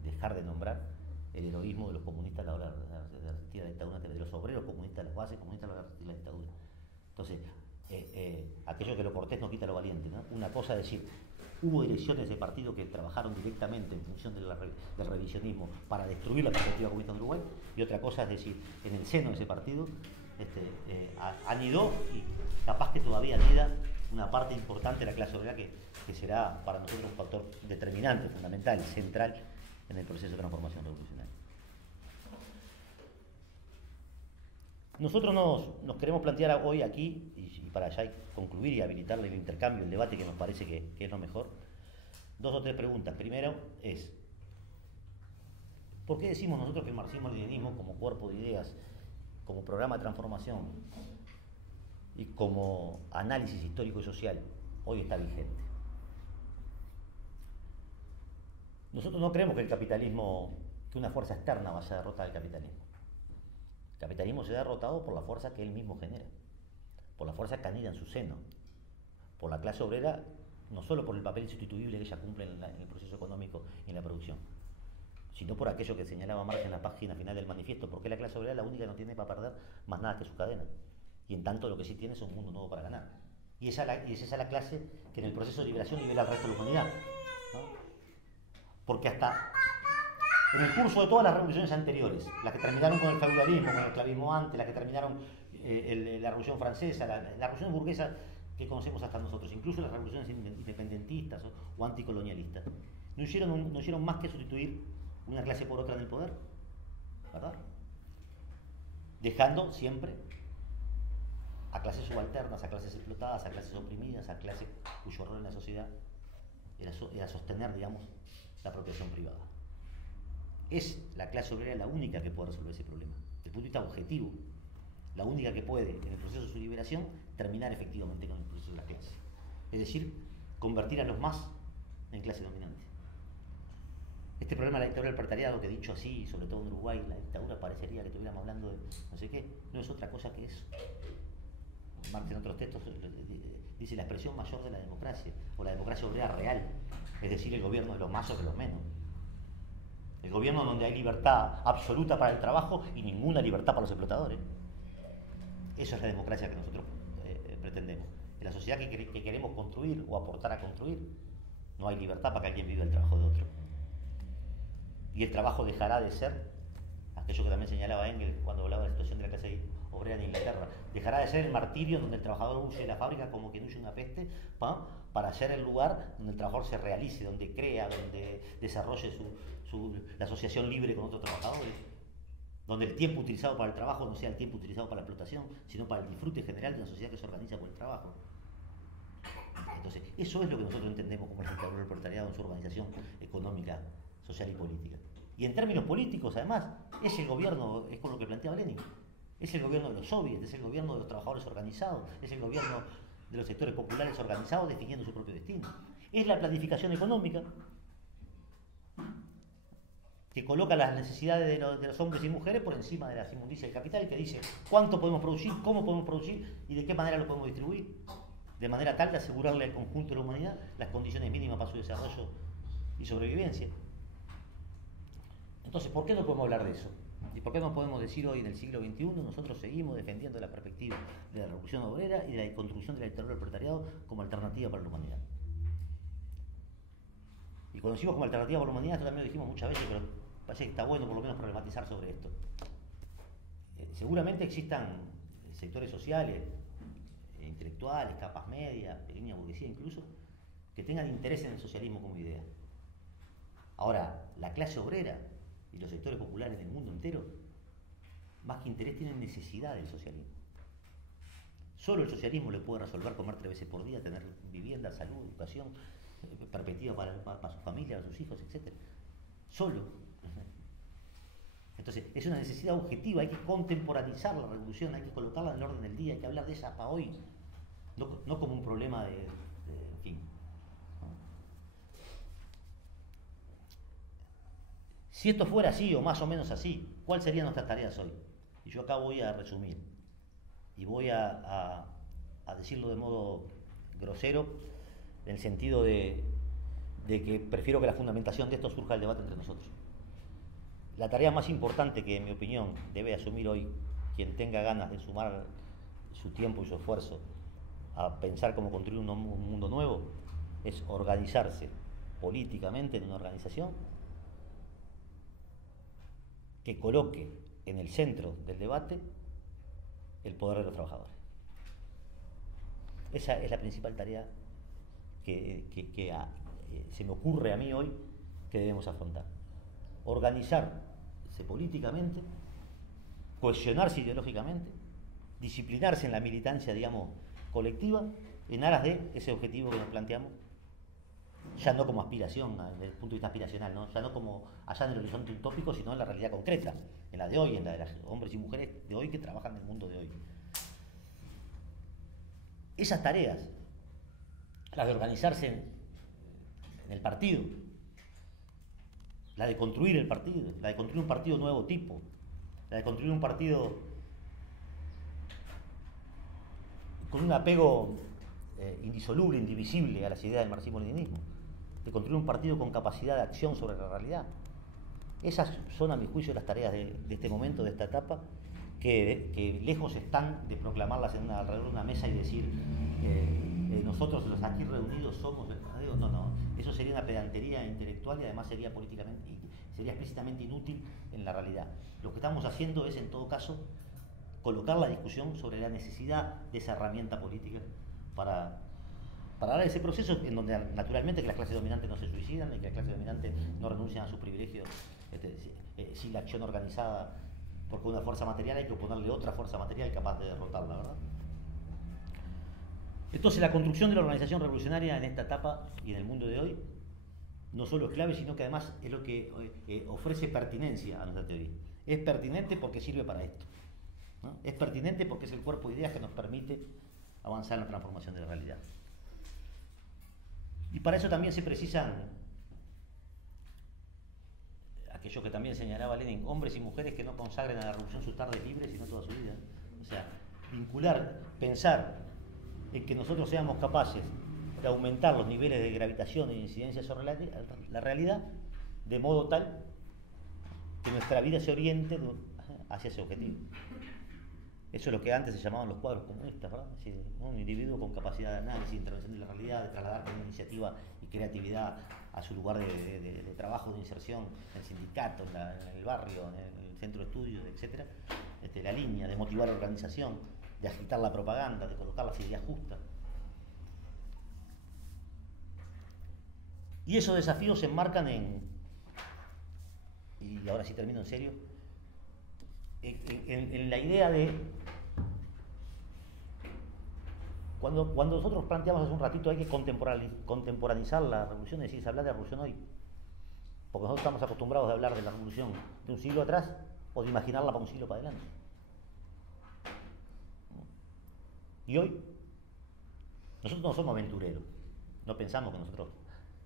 dejar de nombrar el heroísmo de los comunistas a la hora de resistir a la dictadura, de los obreros comunistas, las bases comunistas a la hora de resistir a la dictadura. Entonces, aquello que lo cortés no quita lo valiente, ¿no? Una cosa es decir, hubo direcciones de partido que trabajaron directamente en función del revisionismo para destruir la perspectiva comunista de Uruguay, y otra cosa es decir, en el seno de ese partido anidó y capaz que todavía anida una parte importante de la clase obrera que será para nosotros un factor determinante, fundamental, central en el proceso de transformación revolucionaria. Nosotros nos queremos plantear hoy aquí, y para ya concluir y habilitar el intercambio, el debate que nos parece que es lo mejor, 2 o 3 preguntas. Primero es, ¿por qué decimos nosotros que el marxismo-leninismo como cuerpo de ideas, como programa de transformación y como análisis histórico y social hoy está vigente? Nosotros no creemos que que una fuerza externa vaya a derrotar al capitalismo. El capitalismo se ha derrotado por la fuerza que él mismo genera, por la fuerza que anida en su seno, por la clase obrera, no solo por el papel insustituible que ella cumple en el proceso económico y en la producción, sino por aquello que señalaba Marx en la página final del manifiesto, porque la clase obrera es la única que no tiene para perder más nada que su cadena, y en tanto lo que sí tiene es un mundo nuevo para ganar. Y es esa la clase que en el proceso de liberación libera al resto de la humanidad, ¿no? Porque hasta en el curso de todas las revoluciones anteriores, las que terminaron con el feudalismo, con el esclavismo antes, las que terminaron la Revolución Francesa, la Revolución burguesa que conocemos hasta nosotros, incluso las revoluciones independentistas o anticolonialistas, no hicieron más que sustituir una clase por otra en el poder, ¿verdad? Dejando siempre a clases subalternas, a clases explotadas, a clases oprimidas, a clases cuyo rol en la sociedad era sostener, digamos, la apropiación privada. Es la clase obrera la única que puede resolver ese problema, desde el punto de vista objetivo, la única que puede, en el proceso de su liberación, terminar efectivamente con el proceso de la clase. Es decir, convertir a los más en clase dominante. Este problema de la dictadura del proletariado, que dicho así, sobre todo en Uruguay, la dictadura parecería que estuviéramos hablando de no sé qué, no es otra cosa que eso. Marx en otros textos dice la expresión mayor de la democracia, o la democracia obrera real, es decir, el gobierno de los más sobre los menos. El gobierno donde hay libertad absoluta para el trabajo y ninguna libertad para los explotadores. Eso es la democracia que nosotros pretendemos. En la sociedad que queremos construir o aportar a construir, no hay libertad para que alguien viva el trabajo de otro. Y el trabajo dejará de ser, aquello que también señalaba Engels cuando hablaba de la situación de la clase obrera en Inglaterra, dejará de ser el martirio donde el trabajador huye de la fábrica como quien huye de una peste, para ser el lugar donde el trabajador se realice, donde crea, donde desarrolle la asociación libre con otros trabajadores, donde el tiempo utilizado para el trabajo no sea el tiempo utilizado para la explotación, sino para el disfrute general de una sociedad que se organiza por el trabajo. Entonces, eso es lo que nosotros entendemos como el dictadura del proletariado en su organización económica, social y política. Y en términos políticos, además, es el gobierno, es con lo que planteaba Lenin, es el gobierno de los soviets, es el gobierno de los trabajadores organizados, es el gobierno de los sectores populares organizados definiendo su propio destino. Es la planificación económica que coloca las necesidades de los hombres y mujeres por encima de las inmundicias del capital, que dice cuánto podemos producir, cómo podemos producir y de qué manera lo podemos distribuir, de manera tal de asegurarle al conjunto de la humanidad las condiciones mínimas para su desarrollo y sobrevivencia. Entonces, ¿por qué no podemos hablar de eso? ¿Y por qué no podemos decir hoy en el siglo XXI nosotros seguimos defendiendo la perspectiva de la revolución obrera y de la construcción de la dictadura del proletariado como alternativa para la humanidad? Y cuando decimos como alternativa para la humanidad, esto también lo dijimos muchas veces, pero parece que está bueno por lo menos problematizar sobre esto. Seguramente existan sectores sociales, intelectuales, capas medias, pequeña burguesía incluso, que tengan interés en el socialismo como idea. Ahora, la clase obrera y los sectores populares del mundo entero, más que interés, tienen necesidad del socialismo. Solo el socialismo le puede resolver comer 3 veces por día, tener vivienda, salud, educación, perspectiva para su familia, para sus hijos, etc. Solo. Entonces, es una necesidad objetiva, hay que contemporaneizar la revolución, hay que colocarla en el orden del día, hay que hablar de ella para hoy, no como un problema en fin. Si esto fuera así o más o menos así, ¿cuáles serían nuestras tareas hoy? Y yo acá voy a resumir y voy a decirlo de modo grosero, en el sentido de que prefiero que la fundamentación de esto surja del debate entre nosotros. La tarea más importante que, en mi opinión, debe asumir hoy quien tenga ganas de sumar su tiempo y su esfuerzo a pensar cómo construir un mundo nuevo es organizarse políticamente en una organización que coloque en el centro del debate el poder de los trabajadores. Esa es la principal tarea que se me ocurre a mí hoy que debemos afrontar. Organizarse políticamente, cohesionarse ideológicamente, disciplinarse en la militancia, digamos, colectiva, en aras de ese objetivo que nos planteamos, ya no como aspiración, desde el punto de vista aspiracional, ¿no? Ya no como allá en el horizonte utópico, sino en la realidad concreta, en la de hoy, en la de los hombres y mujeres de hoy que trabajan en el mundo de hoy. Esas tareas, las de organizarse en el partido, la de construir el partido, la de construir un partido de nuevo tipo, la de construir un partido con un apego indisoluble, indivisible a las ideas del marxismo-leninismo, de construir un partido con capacidad de acción sobre la realidad. Esas son, a mi juicio, las tareas de este momento, de esta etapa, que lejos están de proclamarlas alrededor de una mesa y decir nosotros los aquí reunidos somos el verdadero. No, eso sería una pedantería intelectual y además sería explícitamente inútil en la realidad. Lo que estamos haciendo es, en todo caso, colocar la discusión sobre la necesidad de esa herramienta política para dar ese proceso en donde naturalmente que las clases dominantes no se suicidan y que las clases dominantes no renuncian a sus privilegios sin la acción organizada, porque una fuerza material hay que oponerle otra fuerza material capaz de derrotarla, ¿verdad? Entonces la construcción de la organización revolucionaria en esta etapa y en el mundo de hoy no solo es clave, sino que además es lo que ofrece pertinencia a nuestra teoría. Es pertinente porque sirve para esto, ¿no? Es pertinente porque es el cuerpo de ideas que nos permite avanzar en la transformación de la realidad. Y para eso también se precisan aquello que también señalaba Lenin, hombres y mujeres que no consagren a la revolución sus tardes libres, sino toda su vida. O sea, vincular, pensar en que nosotros seamos capaces de aumentar los niveles de gravitación e incidencia sobre la realidad, de modo tal que nuestra vida se oriente hacia ese objetivo. Eso es lo que antes se llamaban los cuadros comunistas, ¿verdad? Es decir, un individuo con capacidad de análisis, de intervención de la realidad, de trasladar con iniciativa y creatividad a su lugar de trabajo, de inserción, en el sindicato, en el barrio, en el centro de estudios, etc. La línea de motivar la organización, de agitar la propaganda, de colocar las ideas justas. Y esos desafíos se enmarcan y ahora sí termino en serio, en la idea de cuando nosotros planteamos hace un ratito hay que contemporaneizar la revolución, es decir, hablar de la revolución hoy, porque nosotros estamos acostumbrados a hablar de la revolución de un siglo atrás o de imaginarla para un siglo para adelante. Y hoy nosotros no somos aventureros, no pensamos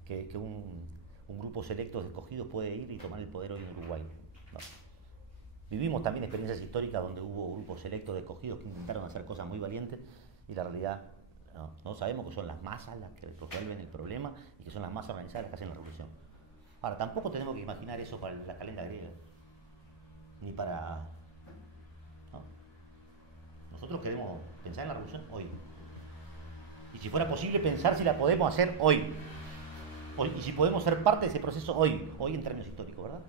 que un grupo selecto de escogidos puede ir y tomar el poder hoy en Uruguay. No. Vivimos también experiencias históricas donde hubo grupos selectos de escogidos que intentaron hacer cosas muy valientes y la realidad no sabemos que son las masas las que resuelven el problema y que son las masas organizadas las que hacen la revolución. Ahora, tampoco tenemos que imaginar eso para la calenda griega, ni para... ¿no? Nosotros queremos pensar en la revolución hoy. Y si fuera posible pensar si la podemos hacer hoy. Y si podemos ser parte de ese proceso hoy en términos históricos, ¿verdad?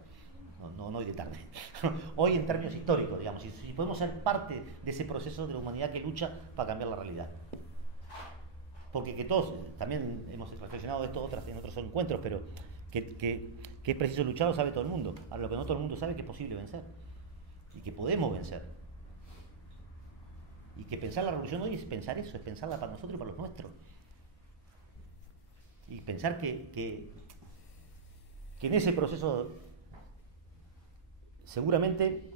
No hoy de tarde. Hoy en términos históricos, digamos. Si podemos ser parte de ese proceso de la humanidad que lucha para cambiar la realidad. Porque que todos, también hemos reflexionado de esto en otros encuentros, pero que es preciso luchar lo sabe todo el mundo. Ahora, lo que no todo el mundo sabe es que es posible vencer. Y que podemos vencer. Y que pensar la revolución hoy es pensar eso, es pensarla para nosotros y para los nuestros. Y pensar que en ese proceso seguramente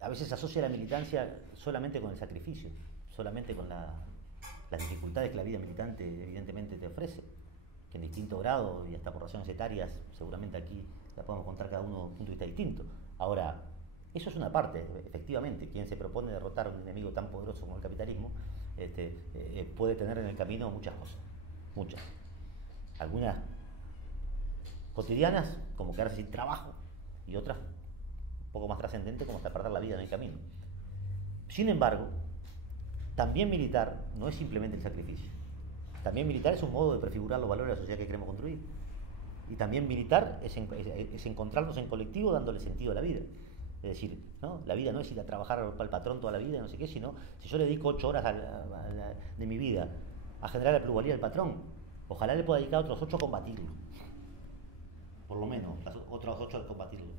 a veces se asocia la militancia solamente con el sacrificio, solamente con las dificultades que la vida militante evidentemente te ofrece. que en distinto grado y hasta por razones etarias, seguramente aquí la podemos contar cada uno de un punto de vista distinto. Ahora, eso es una parte, efectivamente, quien se propone derrotar a un enemigo tan poderoso como el capitalismo, puede tener en el camino muchas cosas, muchas. Algunas cotidianas, como quedarse sin trabajo, y otras un poco más trascendentes, como hasta perder la vida en el camino. Sin embargo, también militar no es simplemente el sacrificio. También militar es un modo de prefigurar los valores de la sociedad que queremos construir. Y también militar es encontrarnos en colectivo dándole sentido a la vida. Es decir, ¿no? La vida no es ir a trabajar para el patrón toda la vida, no sé qué, sino si yo le dedico 8 horas de mi vida a generar la plusvalía del patrón, ojalá le pueda dedicar otros 8 a combatirlo. Por lo menos, las otras 8 a combatirlo.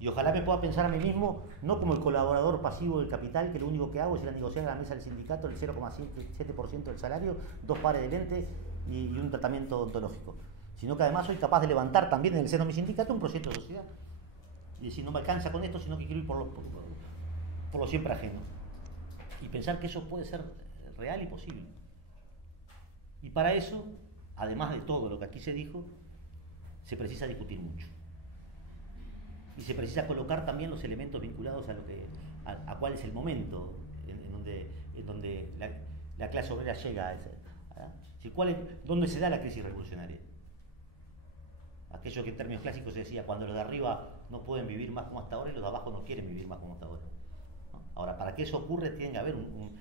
Y ojalá me pueda pensar a mí mismo, no como el colaborador pasivo del capital, que lo único que hago es ir a negociar a la mesa del sindicato el 0,7% del salario, 2 pares de lentes y un tratamiento odontológico, sino que además soy capaz de levantar también en el seno de mi sindicato un proyecto de sociedad. Y decir, no me alcanza con esto, sino que quiero ir por lo siempre ajeno. Y pensar que eso puede ser real y posible. Y para eso, además de todo lo que aquí se dijo, se precisa discutir mucho. Y se precisa colocar también los elementos vinculados a cuál es el momento en donde la clase obrera llega ¿dónde se da la crisis revolucionaria? Aquello que en términos clásicos se decía, cuando los de arriba no pueden vivir más como hasta ahora y los de abajo no quieren vivir más como hasta ahora, ¿no? Ahora, para que eso ocurra tiene que haber un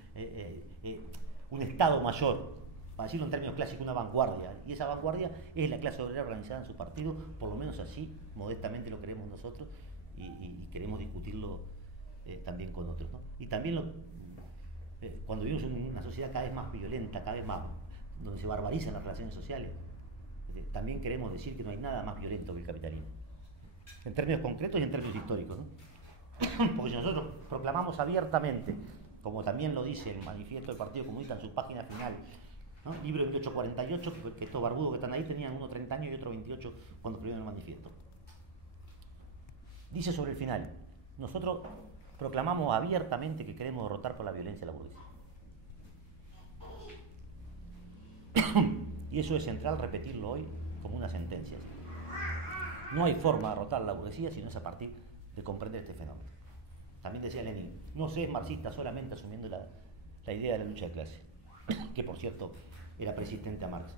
estado mayor, para decirlo en términos clásicos, una vanguardia, y esa vanguardia es la clase obrera organizada en su partido, por lo menos así, modestamente lo queremos nosotros, y queremos discutirlo también con otros, ¿no? Y también cuando vivimos en una sociedad cada vez más violenta, cada vez más, donde se barbarizan las relaciones sociales, también queremos decir que no hay nada más violento que el capitalismo, en términos concretos y en términos históricos, ¿no? Porque si nosotros proclamamos abiertamente, como también lo dice el manifiesto del Partido Comunista en su página final, ¿no? Libro de 1848, que estos barbudos que están ahí tenían uno 30 años y otro 28 cuando escribieron el manifiesto. Dice sobre el final, nosotros proclamamos abiertamente que queremos derrotar por la violencia a la burguesía. Y eso es central repetirlo hoy como una sentencia. No hay forma de derrotar a la burguesía si no es a partir de comprender este fenómeno. También decía Lenin, no se es marxista solamente asumiendo la idea de la lucha de clase, que por cierto era persistente a Marx.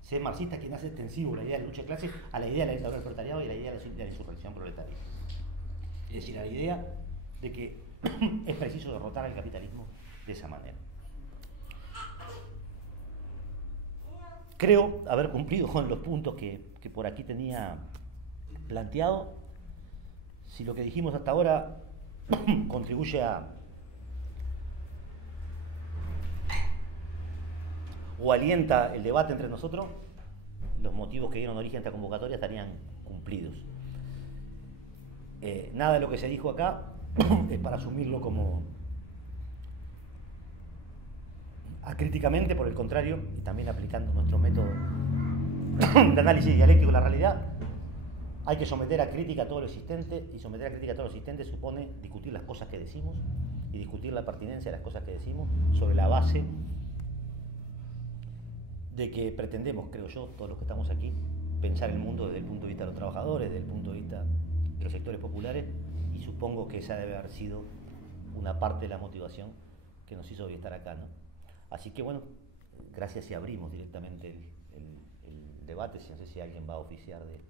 Se es marxista quien hace extensivo la idea de la lucha de clase a la idea de la dictadura del proletariado y a la idea de la insurrección proletaria. Es decir, a la idea de que es preciso derrotar al capitalismo de esa manera. Creo haber cumplido con los puntos que por aquí tenía planteado. Si lo que dijimos hasta ahora contribuye o alienta el debate entre nosotros, los motivos que dieron origen a esta convocatoria estarían cumplidos. Nada de lo que se dijo acá es para asumirlo como acríticamente, por el contrario, y también aplicando nuestro método de análisis dialéctico de la realidad, hay que someter a crítica todo lo existente, y someter a crítica todo lo existente supone discutir las cosas que decimos y discutir la pertinencia de las cosas que decimos sobre la base de que pretendemos, creo yo, todos los que estamos aquí, pensar el mundo desde el punto de vista de los trabajadores, desde el punto de vista de los sectores populares, y supongo que esa debe haber sido una parte de la motivación que nos hizo hoy estar acá, ¿no? Así que bueno, gracias, y abrimos directamente el debate, si no sé si alguien va a oficiar de